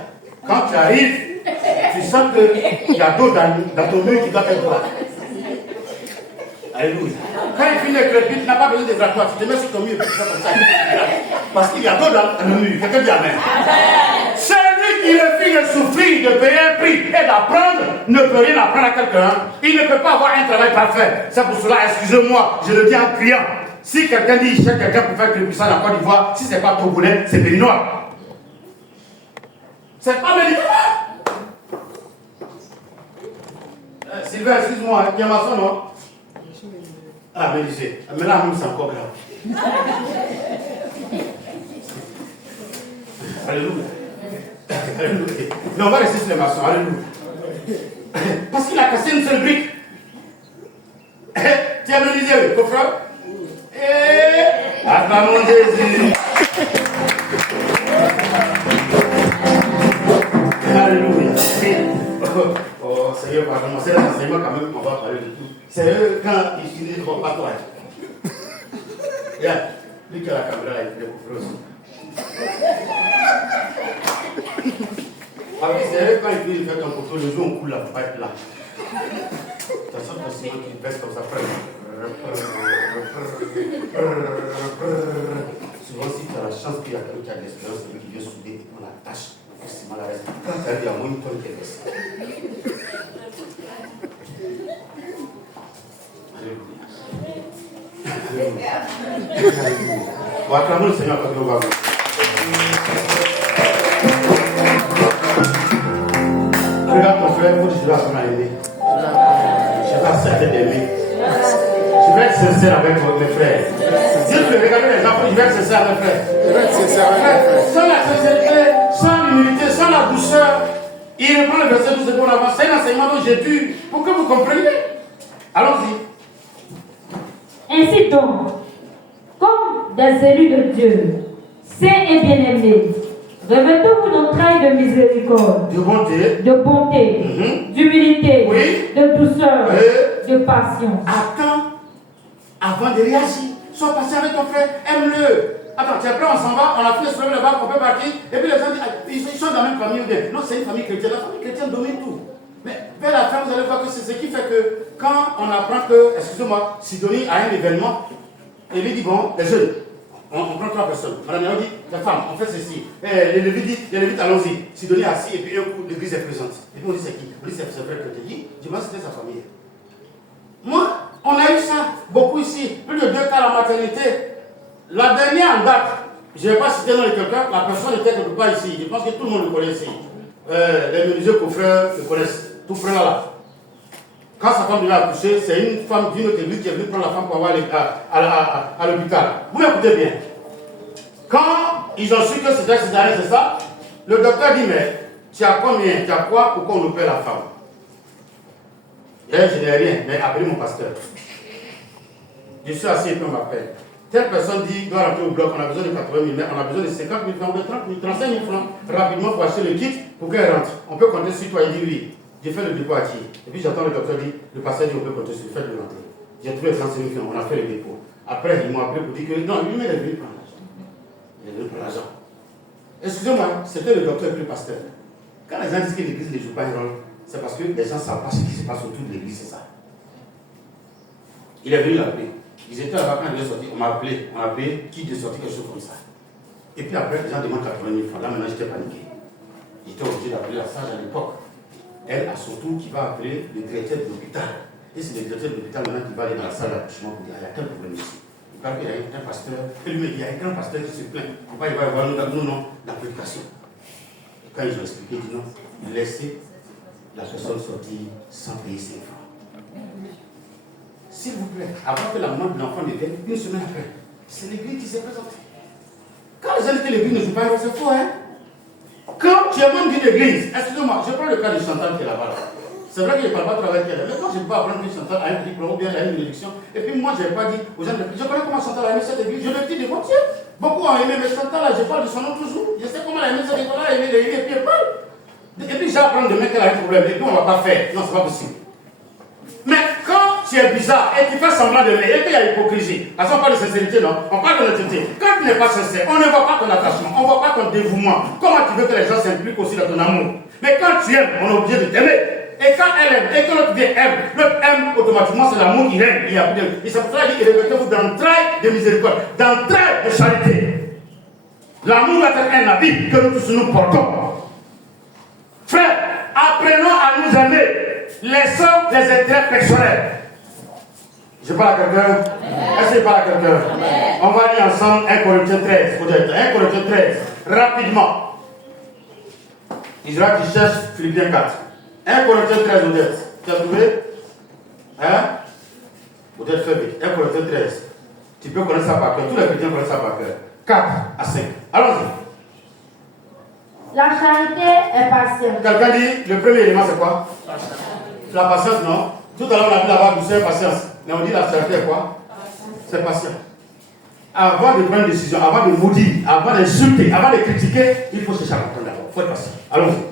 quand tu arrives, tu sens qu'il y a d'eau dans ton mur qui doit être droit. Alléluia. Quand il finit avec le but, tu n'as pas besoin de grattoir, tu te mets sur ton mur et tu fais comme ça. Parce qu'il y a d'eau dans le mur. Quelqu'un dit Amen. Celui qui refuse de souffrir, de payer un prix et d'apprendre, ne peut rien apprendre à quelqu'un. Il ne peut pas avoir un travail parfait. C'est pour cela, excusez-moi, je le dis en criant. Si quelqu'un dit qu'il cherche quelqu'un pour faire que ça en Côte d'Ivoire, si ce n'est pas Togolais, c'est Béninois. C'est pas Béninois. Sylvain, excuse-moi, il y a ma son, non? Ah, mais disais, mais là, c'est encore grave. Alléluia. Alléluia. Mais on va rester sur les maçons, alléluia. Parce qu'il a cassé une seule brique. Tu as menisé, oui, ton frère? Ah, pas mon Jésus. Alléluia. Oh, Seigneur, pardon, c'est l'enseignement quand même qu'on va parler de tout. C'est eux quand ils finissent, ils vont pas toi. Regarde, lui qui a la caméra, il est pour aussi. Ah oui, c'est eux quand ils finissent de faire ton couteau, le jour où on coule là, il ne faut pas être là. Tu as sorti un ciment qui baisse comme ça, frère. Souvent, si tu as la chance qu'il y a quelqu'un qui a de l'expérience, celui qui vient souder, on la tâche. C'est mal à l'aise. Quand tu as dit à moins une tonne qui est baisse. Alléluia. Bon, acclamons le Seigneur quand on va. Regarde ton frère, faut que je dois apprendre à aimer. Je vais accepter d'aimer. Je vais être sincère avec mes frères. Si je vais regarder les enfants, je vais être sincère avec mes frères. Je vais être sincère avec mes frères. Sans la sincérité, sans l'humilité, sans la douceur, il reprend le verset 12 secondes avant. C'est un enseignement dont j'ai dû pour que vous compreniez. Allons-y. Ainsi donc, comme des élus de Dieu, saints et bien-aimés, revêtez-vous d'entrailles de miséricorde, de bonté, d'humilité, de douceur, de patience. Attends avant de réagir. Sois patient avec ton frère, aime-le. Attends, tu es prêt, on s'en va, on a fait ce là-bas, on peut partir, et puis les gens disent, ils sont dans la même famille ou bien. Non, c'est une famille chrétienne. La famille chrétienne domine tout. Mais vers la fin, vous allez voir que c'est ce qui fait que quand on apprend que, excusez-moi, Sidonie a un événement, et lui dit, bon, les jeunes, on prend 3 personnes. Madame Yao dit, les femmes, on fait ceci. Et les Lévites, allons-y. Sidonie est assis, et puis un coup, l'église est présente. Et puis on dit, c'est qui? On dit, c'est vrai que tu dis. Je pense que c'était sa famille. Moi, on a eu ça, beaucoup ici. Plus de 2 cas à la maternité. La dernière en date, je ne vais pas citer le nom de quelqu'un, la personne n'était quelque part ici. Je pense que tout le monde le connaît ici. Les menuisiers confrères le connaissent. Tout frère là. Quand sa femme devait accoucher, c'est une femme d'une autre église qui est venue prendre la femme pour avoir à l'hôpital. Vous m'écoutez bien. Quand ils ont su que c'était césarien, c'est ça, le docteur dit, mais tu as combien? Tu as quoi pour qu'on opère la femme? Je n'ai rien, mais appelez mon pasteur. Je suis assis et puis on m'appelle. Telle personne dit, doit rentrer au bloc, on a besoin de 80 000 mètres, on a besoin de 50 000 francs, de 30 000, 35 000 francs, rapidement pour acheter le kit pour qu'elle rentre. On peut compter sur toi, il dit oui. J'ai fait le dépôt à Thiers. Et puis j'entends le docteur dire, le pasteur dit, on peut compter sur le fait de rentrer. J'ai trouvé 35 000 francs, on a fait le dépôt. Après, ils m'ont appelé pour dire que non, lui-même est venu prendre l'argent. Il est venu prendre l'argent. Excusez-moi, c'était le docteur et puis le pasteur. Quand les gens disent que l'église ne joue pas un rôle, c'est parce que les gens ne savent pas ce qui se passe autour de l'église, c'est ça. Il est venu l'appeler. Ils étaient là-bas quand il est sorti, on m'a appelé, on a appelé qui de sortir quelque chose comme ça. Et puis après, les gens demandent 80 000 francs. Là maintenant, j'étais paniqué. J'étais obligé d'appeler la sage à l'époque. Elle a son tour qui va appeler le directeur de l'hôpital. Et c'est le directeur de l'hôpital maintenant qui va aller dans la salle d'accouchement pour dire, il y a quel problème ici. Il parle qu'il y a un pasteur, et lui me dit, il y a un grand pasteur qui se plaint. Pourquoi il va y avoir non, la prédication. Et quand ils ont expliqué, ils disent non, laissez la personne sortir sans payer ses francs. S'il vous plaît, avant que la maman de l'enfant ne vienne, une semaine après, c'est l'église qui s'est présentée. Quand les gens disent que l'église ne joue pas, c'est faux, hein? Quand tu es membre d'une église, excusez-moi, je prends le cas du chanteur qui est là-bas. C'est vrai que je ne parle pas trop avec elle. Mais quand je ne peux pas apprendre que Chantal a un diplôme ou bien elle a une élection, et puis moi, je n'ai pas dit aux gens de l'église, je connais comment Chantal a aimé cette église, je le dis de mon Dieu. Beaucoup ont aimé, mais Chantal, je parle de son nom toujours. Je sais comment elle a aimé cette école, elle a aimé les et puis elle parle. Et puis j'apprends demain qu'elle a un problème, et puis on ne va pas faire. Non, ce n'est pas possible. Mais quand tu es bizarre et tu fais semblant de l'aimer, et qu'il y a hypocrisie, parce qu'on parle de sincérité, non? On parle d'honnêteté. Quand tu n'es pas sincère, on ne voit pas ton attachement, on ne voit pas ton dévouement. Comment tu veux que les gens s'impliquent aussi dans ton amour? Mais quand tu aimes, on est obligé de t'aimer. Et quand elle aime, et que l'autre vient aime, l'autre aime automatiquement, c'est l'amour qui règne. Et c'est pour ça qu'il dit, revêtez-vous d'entrailles de miséricorde, d'entrailles de charité. L'amour doit être un habit que nous tous nous portons. Frère, apprenons à nous aimer. Laissons les intérêts personnels. Je parle à quelqu'un. Est-ce que je parle à quelqu'un? On va lire ensemble 1 Corinthiens 13. Peut-être 1 Corinthiens 13. Rapidement. Israël qui cherche Philippiens 4. 1 Corinthiens 13, peut-être. Tu as trouvé? Hein? Peut-être fait vite. 1 Corinthiens 13. Tu peux connaître ça par cœur. Tous les chrétiens connaissent ça par cœur. 4 à 5. Allons-y. La charité est patiente. Quelqu'un dit, le premier élément c'est quoi? La patience, non? Tout à l'heure on a vu là-bas douceur, patience. Mais on dit la charité est quoi? C'est patient. Avant de prendre une décision, avant de maudire, avant d'insulter, avant de critiquer, il faut se charger d'abord. Il faut être patient. Allons-y.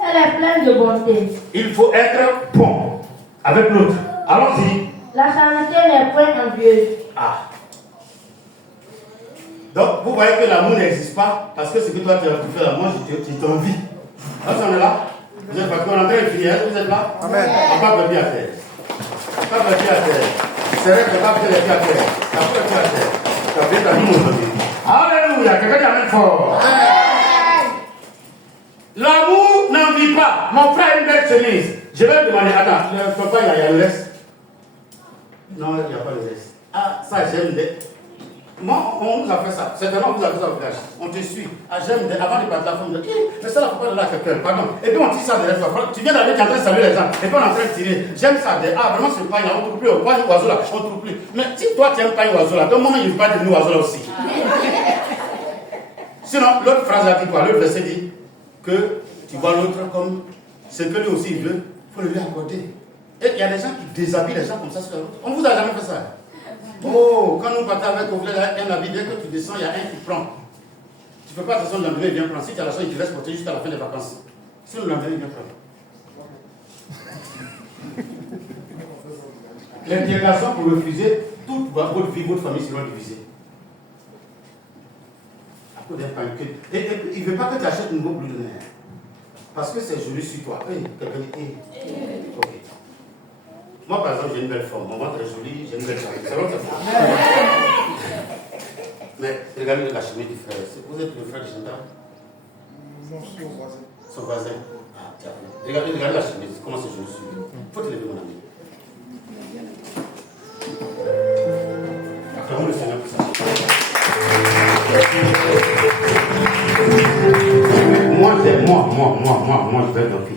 Elle est pleine de bonté. Il faut être bon avec l'autre. Allons-y. La charité n'est point envieuse. Ah. Donc, vous voyez que l'amour n'existe pas parce que ce que toi tu fais l'amour, tu t'envies. Là, on est là. Vous êtes parti, on est en train de finir. Vous êtes là? Amen. On va pas pied à terre. Pas de pied à terre. C'est vrai que tu pas pied à terre. Tu pas pied à terre. Tu as fait ta vie aujourd'hui. Alléluia. Quelqu'un dit amen fort. L'amour n'envie pas. Mon frère a une belle chemise. Je vais lui demander, attends, le papa, il y a le reste. Non, il n'y a pas le reste. Ah, ça, j'aime des. Moi, on nous a fait ça. Certainement, vous avez fait ça au village. On te suit. Ah, j'aime des. Avant de partir, la femme me dit, mais ça, là, faut pas donner à quelqu'un. Pardon. Et puis, on tire ça derrière toi. Tu viens d'arriver, tu es en train de saluer les gens. Et puis, on est en train de tirer. J'aime ça. Ah, vraiment, c'est pas, on ne trouve plus. On voit l'oiseau là. On ne trouve plus. Mais si toi, tu n'aimes pas l'oiseau là, donc, moment, il ne veut pas devenir oiseau là aussi. Sinon, l'autre phrase là dit quoi? L'autre verset dit que tu vois l'autre comme ce que lui aussi il veut, il faut le lui accorder. Et il y a des gens qui déshabillent les gens comme ça sur la route. On vous a jamais fait ça? Oh, quand nous partons avec un habit, dès que tu descends, il y a un qui prend. Tu ne fais pas attention, le lendemain, il vient prendre. Si tu as la chance, il te laisse porter jusqu'à la fin des vacances. Sinon, le lendemain, il vient prendre. L'intégration pour refuser, toute votre vie, votre famille sera divisée. À cause d'un pancake. Et il ne veut pas que tu achètes une nouveau bleu de nerf. Parce que c'est joli sur toi. Quelqu'un dit, ok. Moi, par exemple, j'ai une belle forme. Mon ventre est joli, j'ai une belle charité. C'est l'autre fois. Mais regardez la chemise du frère. Vous êtes le frère de Chantal? Non, son voisin. Son voisin. Ah, tiens. Regardez la chemise. Comment c'est joli sur lui. Il faut te lever, mon ami. Acclamons le Seigneur pour ça. Moi, je veux donc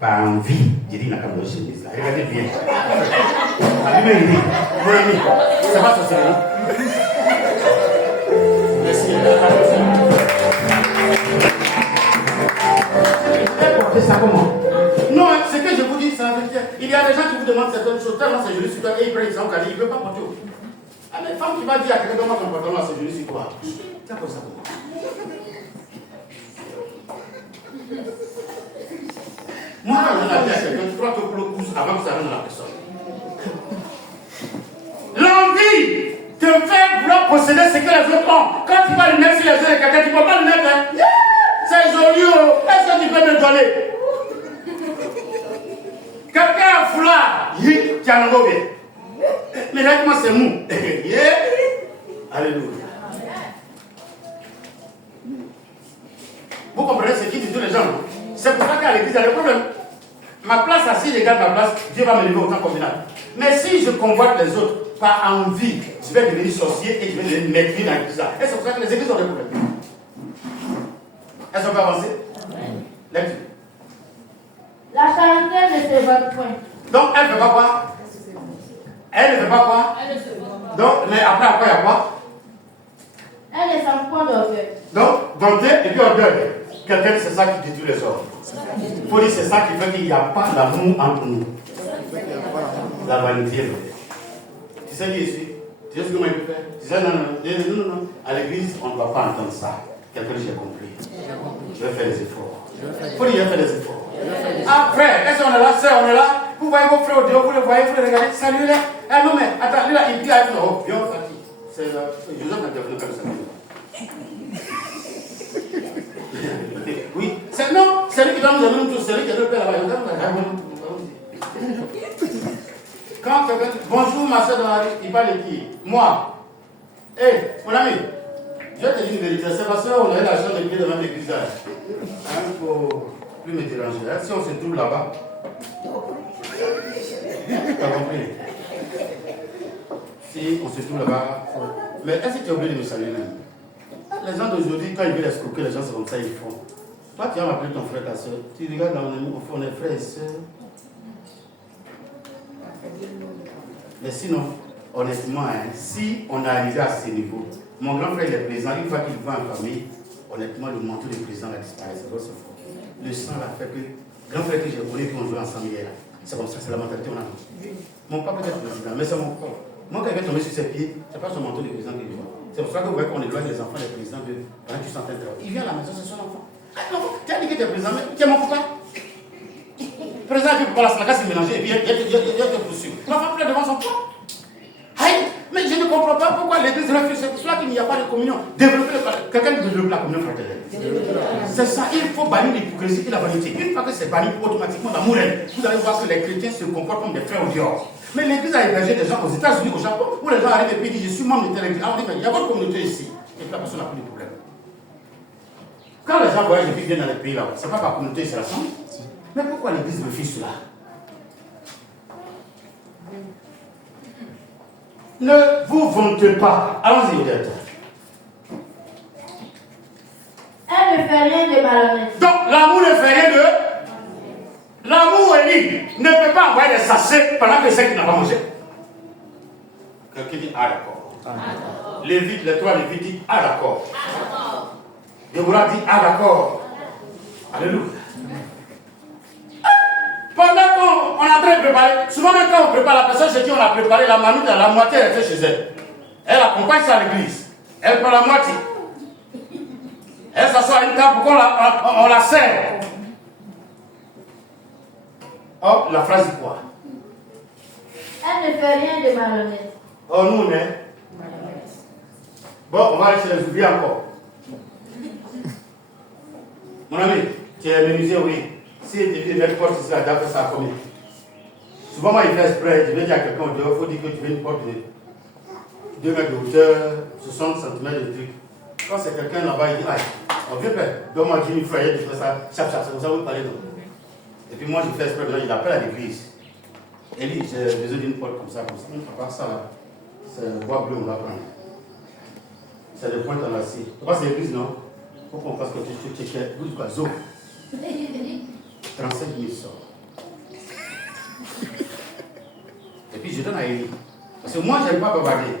par envie, j'ai dit, il n'a qu'à me chemise là. Regardez bien. Allumez une vie. Mon ami, ça va, ça c'est là. Merci. Vous portez ça comment? Non, ce que je vous dis, c'est la vérité. Il y a des gens qui vous demandent certaines choses, tellement c'est joli sur toi, et ils prennent ça au cadet, ils ne veulent pas porter. Ah, mais femme qui va dire à quelqu'un comment ton pantalon là, c'est joli sur toi. Tu as posé ça comment? Moi, quand je l'ai dit à quelqu'un, tu crois que pour le pouce avant que ça rentre dans la personne. L'envie te fait vouloir posséder ce que les autres ont. Quand tu vas le mettre sur les yeux de quelqu'un, tu ne peux pas le mettre. Hein? C'est joli, oh. Est-ce que tu peux me donner? Quelqu'un a un foulard, tu as un gros bien. Mais là, comment c'est mou? Alléluia. Vous comprenez ce qu'ils disent tous les gens? C'est pour ça qu'à l'église, il y a le problème. Ma place, si je garde ma place, Dieu va me lever au temps communal. Mais si je convoite les autres par envie, je vais devenir sorcier et je vais les mettre dans l'église. Et c'est pour ça que les églises ont des problèmes. Elles ont pas avancé? Lecture. La charité ne se vote point. Donc, elle ne fait pas quoi? Elle ne fait pas quoi? Donc, mais après, il y a quoi? Elle ne sent point d'orgueil. Donc, bonté et puis orgueil. Quelqu'un, c'est ça qui détruit les hommes. Il faut dire c'est ça qui fait qu'il n'y a pas d'amour entre nous. La vanité. Tu sais qui est ici? Tu sais ce que moi je peux faire? Tu sais, non. À l'église, on ne va pas entendre ça. Quelqu'un, j'ai compris. Je vais faire des efforts. Il faut dire, je vais faire des efforts. Après, est-ce qu'on est là, sœur, on est là? Vous voyez vos frères au dehors, vous les voyez, vous les regardez, salut les. Ah non, mais attends, lui là, il dit à vous, oh, bien, Fatih. C'est Joseph qui a développé comme ça. Oui, c'est non, c'est lui qui doit nous amener tous, c'est lui qui a le père là-bas. Quand quelqu'un dit bonjour ma soeur dans la rue, il parle de qui? Moi. Hé, mon ami, je vais te dire une vérité, c'est parce qu'on a eu la chance de prier devant l'église là. Hein, pour plus me déranger. Hein, si on se trouve là-bas, t'as compris? Si on se trouve là-bas, mais est-ce que tu es obligé de me saluer même? Les gens d'aujourd'hui, quand ils veulent escroquer, les gens c'est comme ça, ils font. Toi, tu vas m'appeler ton frère, ta soeur. Tu regardes dans au fond, on est frères et sœurs. Mais sinon, honnêtement, hein, si on est arrivé à ce niveau, mon grand frère il est présent, une fois qu'il va en famille, honnêtement, le manteau de président va disparaître. C'est votre fort. Le sang l'a fait que, grand frère que j'ai connu, qu'on joue ensemble hier, c'est comme ça, c'est la mentalité qu'on a. Mon papa peut être président, mais c'est mon corps. Moi, quand il va tomber sur ses pieds, ce n'est pas son manteau de président qui vient. C'est pour ça que vous voyez qu'on éloigne les enfants des présidents de 28 centaines d'euros. Il vient à la maison, c'est son enfant. Ah non, tu as dit que tu es président, mais tu es mon papa. Le président qui peut pas la casse est mélangée, et puis il y a des poursuites. L'enfant pleure devant son père. Aïe, mais je ne comprends pas pourquoi l'église refuse. C'est pour cela qu'il n'y a pas de communion. Quelqu'un qui développe la communion fraternelle. C'est ça, il faut bannir l'hypocrisie et la vanité. Une fois que c'est banni, automatiquement l'amour est. Vous allez voir que les chrétiens se comportent comme des frères au dehors. Mais l'église a hébergé des gens aux États-Unis, au Japon, où les gens arrivent et puis disent je suis membre de telle église. Alors on dit mais il y a votre communauté ici. Et puis la personne n'a plus de problème. Quand les gens voyagent et puis viennent dans les pays là, c'est pas par communauté, c'est la somme. Mais pourquoi l'église refuse cela? Ne vous vantez pas. Allons-y, directeur. Elle ne fait rien de malhonnête. Donc, l'amour ne fait rien de... L'amour est libre. Ne peut pas envoyer des sachets pendant que c'est qui n'a pas mangé. Quelqu'un dit ah d'accord. Lévite, les trois Lévites disent ah d'accord. Déborah dit ah d'accord. Alléluia. Pendant qu'on est en train de préparer, souvent même quand on prépare, la personne chez qui on a préparé la manouche, la moitié elle fait chez elle. Elle accompagne ça à l'église. Elle prend la moitié. Elle s'assoit à une table pour qu'on la sert. Hop, la phrase dit quoi? Elle ne fait rien de malhonnête. Oh, nous on est. Bon, on va aller chez les ouvriers encore. Mon ami, tu es menuisier, oui. Si tu es une porte ici, la dame fait ça combien? Souvent, moi, il fait exprès. Je vais dire à quelqu'un, il faut dire que tu veux une porte de 2 mètres de hauteur, 60 cm de truc. Quand c'est quelqu'un là-bas, il dit, ah, on vient faire, donne-moi 10 000 francs, je fais ça, chap, c'est comme ça, vous parlez donc. Et puis moi, je fais exprès, il appelle à l'église. Et lui, j'ai besoin d'une porte comme ça. À part ça, là, c'est le bois bleu, on va prendre. C'est des pointes en acier. Tu vois, c'est l'église, non? Il faut qu'on fasse que tu checkes. Vous dites quoi? Zo. 35 000 sorts. Et puis je donne à Élie. Parce que moi, je n'aime pas bavarder.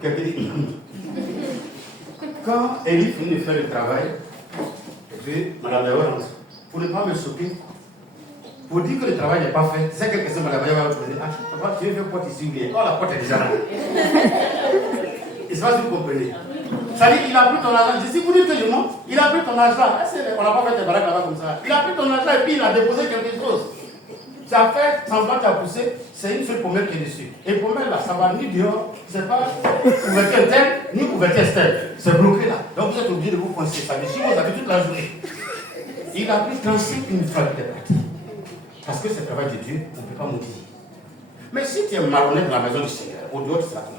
Quelqu'un dit. Quand Élie finit de faire le travail, et puis Madame Léo rentre. Pour ne pas me choquer, pour dire que le travail n'est pas fait, c'est quelque chose que Madame Léo va me poser. Ah, papa, tu veux faire porte ici ou bien? Oh, la porte est déjà là. Et c'est pas si vous comprenez. Ça dit qu'il a pris ton argent. Je dis, vous dites que je mens. Il a pris ton argent. On n'a pas fait des baraques là-bas comme ça. Il a pris ton argent et puis il a déposé quelque chose. Ça fait semblant que tu as poussé. C'est une seule pommelle qui est dessus. Et pommelle là, ça va ni dehors. C'est pas couverture telle, ni couverture telle. C'est bloqué là. Donc vous êtes obligé de vous coincer. Ça déchire, vous avez toute la journée. Il a pris 35 une fois de parti. Parce que c'est le travail de Dieu, on ne peut pas mentir. Mais si tu es malhonnête dans la maison du Seigneur, au dehors, tu seras comment?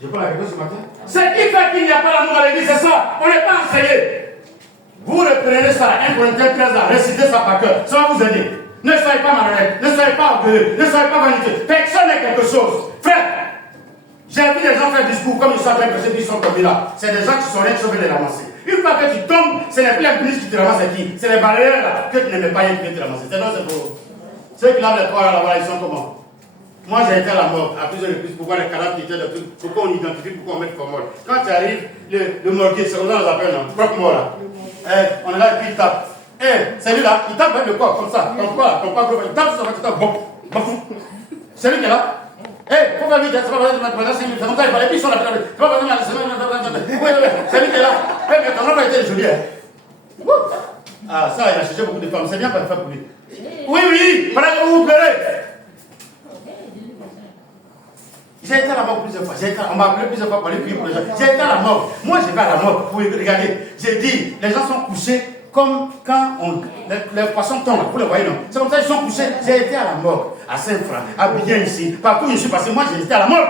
Je prends la question ce matin. Ce qui fait qu'il n'y a pas l'amour dans l'église, c'est ça. On n'est pas enseigné. Vous reprenez ça, 1 Corinthiens 13 là, récitez ça par cœur. Ça va vous aider. Ne soyez pas malhonnête, ne soyez pas orgueilleux, ne soyez pas vaniteux. Personne n'est quelque chose. Frère, j'ai vu des gens faire du discours comme ils sont en train de prêcher, ils sont tombés là. C'est des gens qui sont rien qui veulent les ramasser. Une fois que tu tombes, ce n'est plus la police qui te ramasse, c'est qui? C'est les barrières là que tu n'aimais pas et qui viennent te ramasser. C'est non, c'est pour. Ceux qui lavent les toits là-bas, ils sont comment? Moi, j'ai été à la mort à plusieurs reprises pour voir les cadavres qui étaient de trucs, pourquoi on identifie, pourquoi on met formol. Quand tu arrives, le mortier, c'est comme ça qu'on l'appelle, non? Croque mort là. On est là et puis il tape. Celui-là, il tape avec le corps, comme ça. Ton corps, il tape sur le corps, bon. Celui qui est là. Faut pas vite, c'est pas besoin de mettre c'est comme ça, et puis ils sont là, c'est pas besoin de mettre, celui qui est là. Mais ton nom a été joli, hein. Ah, ça, il a cherché beaucoup de femmes, c'est bien pas faire pour lui. Oui, pendant que vous pleurez. J'ai été à la mort plusieurs fois. On m'a appelé plusieurs fois pour aller prier pour les gens. J'ai été à la mort. Moi, je vais à la mort. Vous regardez. J'ai dit, les gens sont couchés comme quand les poissons tombent. Vous les voyez, non? C'est comme ça qu'ils sont couchés. J'ai été à la mort. À Saint-Franc, à Bidien ici. Partout où je suis passé, moi, j'ai été à la mort.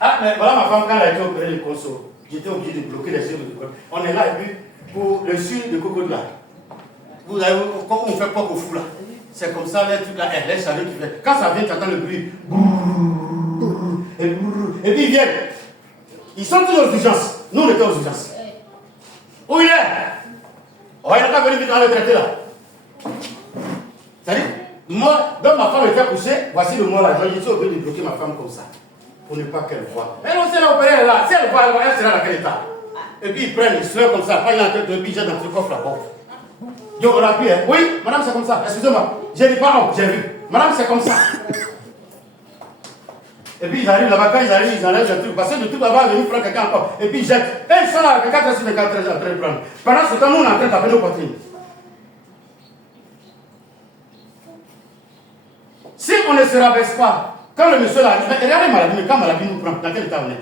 Ah, mais voilà ma femme, quand elle a été opérée de conso, j'étais obligé de bloquer les yeux de l'école. On est là, et puis, pour le sucre de coco de là. Vous avez, comme on fait pas au fou là. C'est comme ça, les trucs là, les chalets qui fait. Quand ça vient, tu entends le bruit. Et puis ils viennent. Ils sont tous aux urgences. Nous, on était aux urgences. Où il est? Oh, il n'a pas venu vite dans le traité là. C'est-à-dire, moi, donc ma femme était couchée, voici le mot là. Je suis obligé de bloquer ma femme comme ça. Pour ne pas qu'elle voie. Elle on s'est opérée là. Si elle voit, elle sera dans quel état? Et puis ils prennent, ils se font comme ça. Pas une enquête de budget dans le coffre là-bas. Yo, on a pu, hein? Oui, madame, c'est comme ça. Excusez-moi. J'ai dit pas, j'ai vu. Madame, c'est comme ça. Et puis ils arrivent là-bas, quand ils arrivent, ils enlèvent le truc. Parce que le truc là-bas, ils prennent quelqu'un encore. Et puis ils jettent. Et ils sont là, 4 sur 4 en train de prendre. Pendant ce temps, nous, on est en train de taper nos poitrines. Si on ne se rabaisse pas, quand le monsieur là, regardez maladie, mais quand maladie nous prend, dans quel état on est?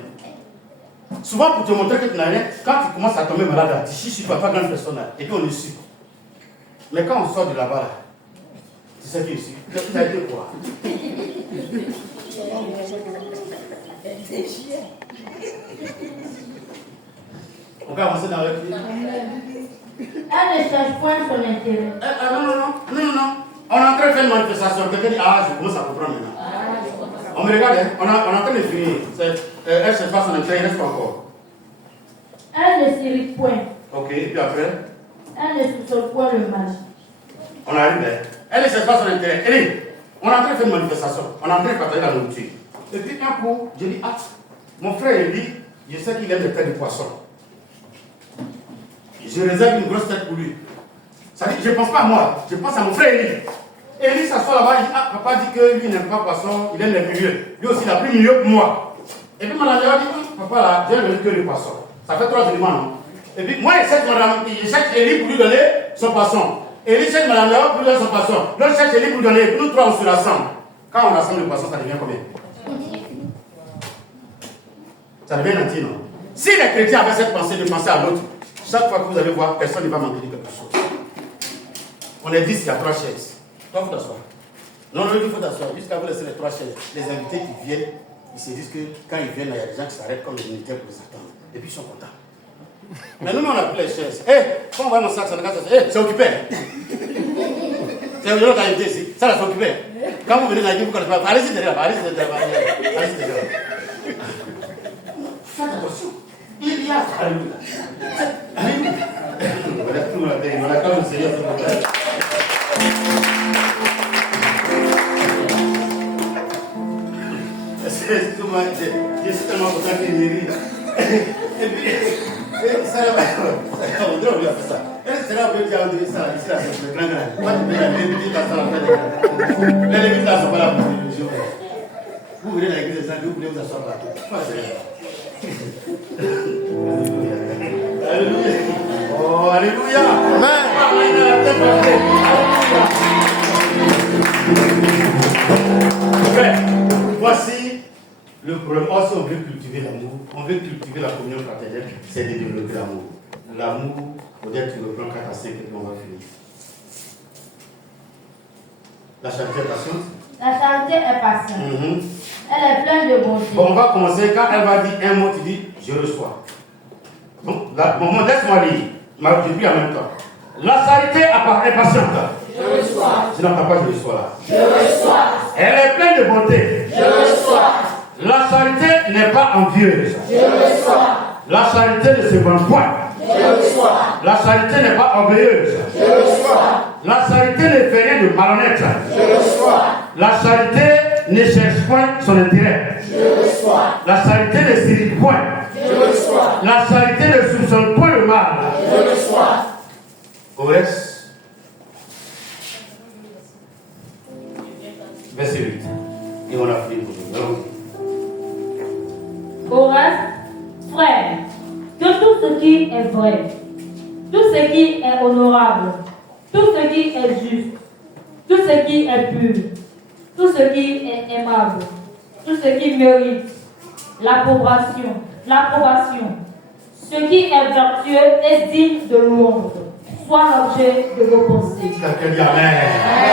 Souvent, pour te montrer que tu n'as rien, quand tu commences à tomber malade, tu chiches, tu ne pas grande personne là. Et puis on est sûr. Mais quand on sort de là-bas, là, tu sais qui est ici? Tu as été quoi? On peut avancer dans le livre. Elle ne cherche point son intérêt. Non. On est en train de faire une manifestation. Quelqu'un dit, je commence à comprendre maintenant. On me regarde, on est en train de finir. Elle ne cherche pas son intérêt, il reste pas encore. Elle ne s'irrite point. Ok, et puis après? Elle ne soupçonne point le mal. On arrive là. Elle ne cherche pas son intérêt. On est en train de faire une manifestation. On est en train de partager la nourriture. Et puis un coup, je dis, mon frère, il dit, je sais qu'il aime les têtes de poisson. Je réserve une grosse tête pour lui. Ça dit, je ne pense pas à moi, je pense à mon frère Élie. Élie s'assoit là-bas, il dit, papa dit que lui n'aime pas poisson, il aime les milieux. Lui aussi, il a pris milieu pour moi. Et puis madame dit, papa là, j'aime que le poisson. Ça fait 3 éléments, non? Et puis moi, je cherche Élie pour lui donner son poisson. Élie cherche madame pour lui donner son poisson. L'autre cherche Élie pour lui donner. Nous trois, on se rassemble. Quand on rassemble le poisson, ça devient combien? Ça devient entier, non? Si les chrétiens avaient cette pensée de penser à l'autre, chaque fois que vous allez voir, personne ne va manquer de quelque chose. On est 10, il y a 3 chaises. Toi, il faut t'asseoir. Non, il faut t'asseoir. Jusqu'à vous laisser les 3 chaises. Les invités qui viennent, ils se disent que quand ils viennent, il y a des gens qui s'arrêtent comme les militaires pour les attendre. Et puis ils sont contents. Mais nous, on a pris les chaises. Quand on va dans le sac, c'est occupé. C'est aujourd'hui qu'on a invité ici. Ça, c'est occupé. Quand vous venez dans la vie, vous ne connaissez pas. Allez-y derrière. Allez-y derrière. Faites attention. Il y a. Alléluia. On a quand même le Seigneur. Excusez-moi, je suis tellement content qu'il mérite. Et puis, ça va, on dirait ça. Et c'est là où il y a André, ça, ici, là, c'est le grand. Moi, je vais aller l'église dans la fête. Les églises là sont pas là pour le jour. Vous venez dans l'église des gens, vous voulez vous asseoir partout. Alléluia. Oh, alléluia. Amen. Voici le problème. Si on veut cultiver l'amour, on veut cultiver la communion fraternelle, c'est de développer l'amour. L'amour, peut-être tu reprends 4 à 5 et puis on va finir. La charité est patiente. La charité est patiente. Elle est pleine de bonté. Bon, on va commencer. Quand elle va dire un mot, tu dis je reçois. Donc, moment, laisse-moi lire. Je prie en même temps. La charité est patiente. Je reçois. Je n'entends pas, je reçois là. Je reçois. Elle est pleine de bonté. Je reçois. La charité n'est pas envieuse. Je reçois. La charité ne se vend point. Je La charité n'est pas orgueilleuse. La charité ne fait rien de malhonnête. La charité ne cherche point son intérêt. La charité ne s'irrite point. La charité ne soupçonne point le mal. Au reste, verset 8. Et on a fini pour nous. Au reste, frères, que tout ce qui est vrai, tout ce qui est honorable, tout ce qui est juste, tout ce qui est pur, tout ce qui est aimable, tout ce qui mérite l'approbation, ce qui est vertueux et digne de louange, soit l'objet de vos pensées. Quelqu'un dit Amen.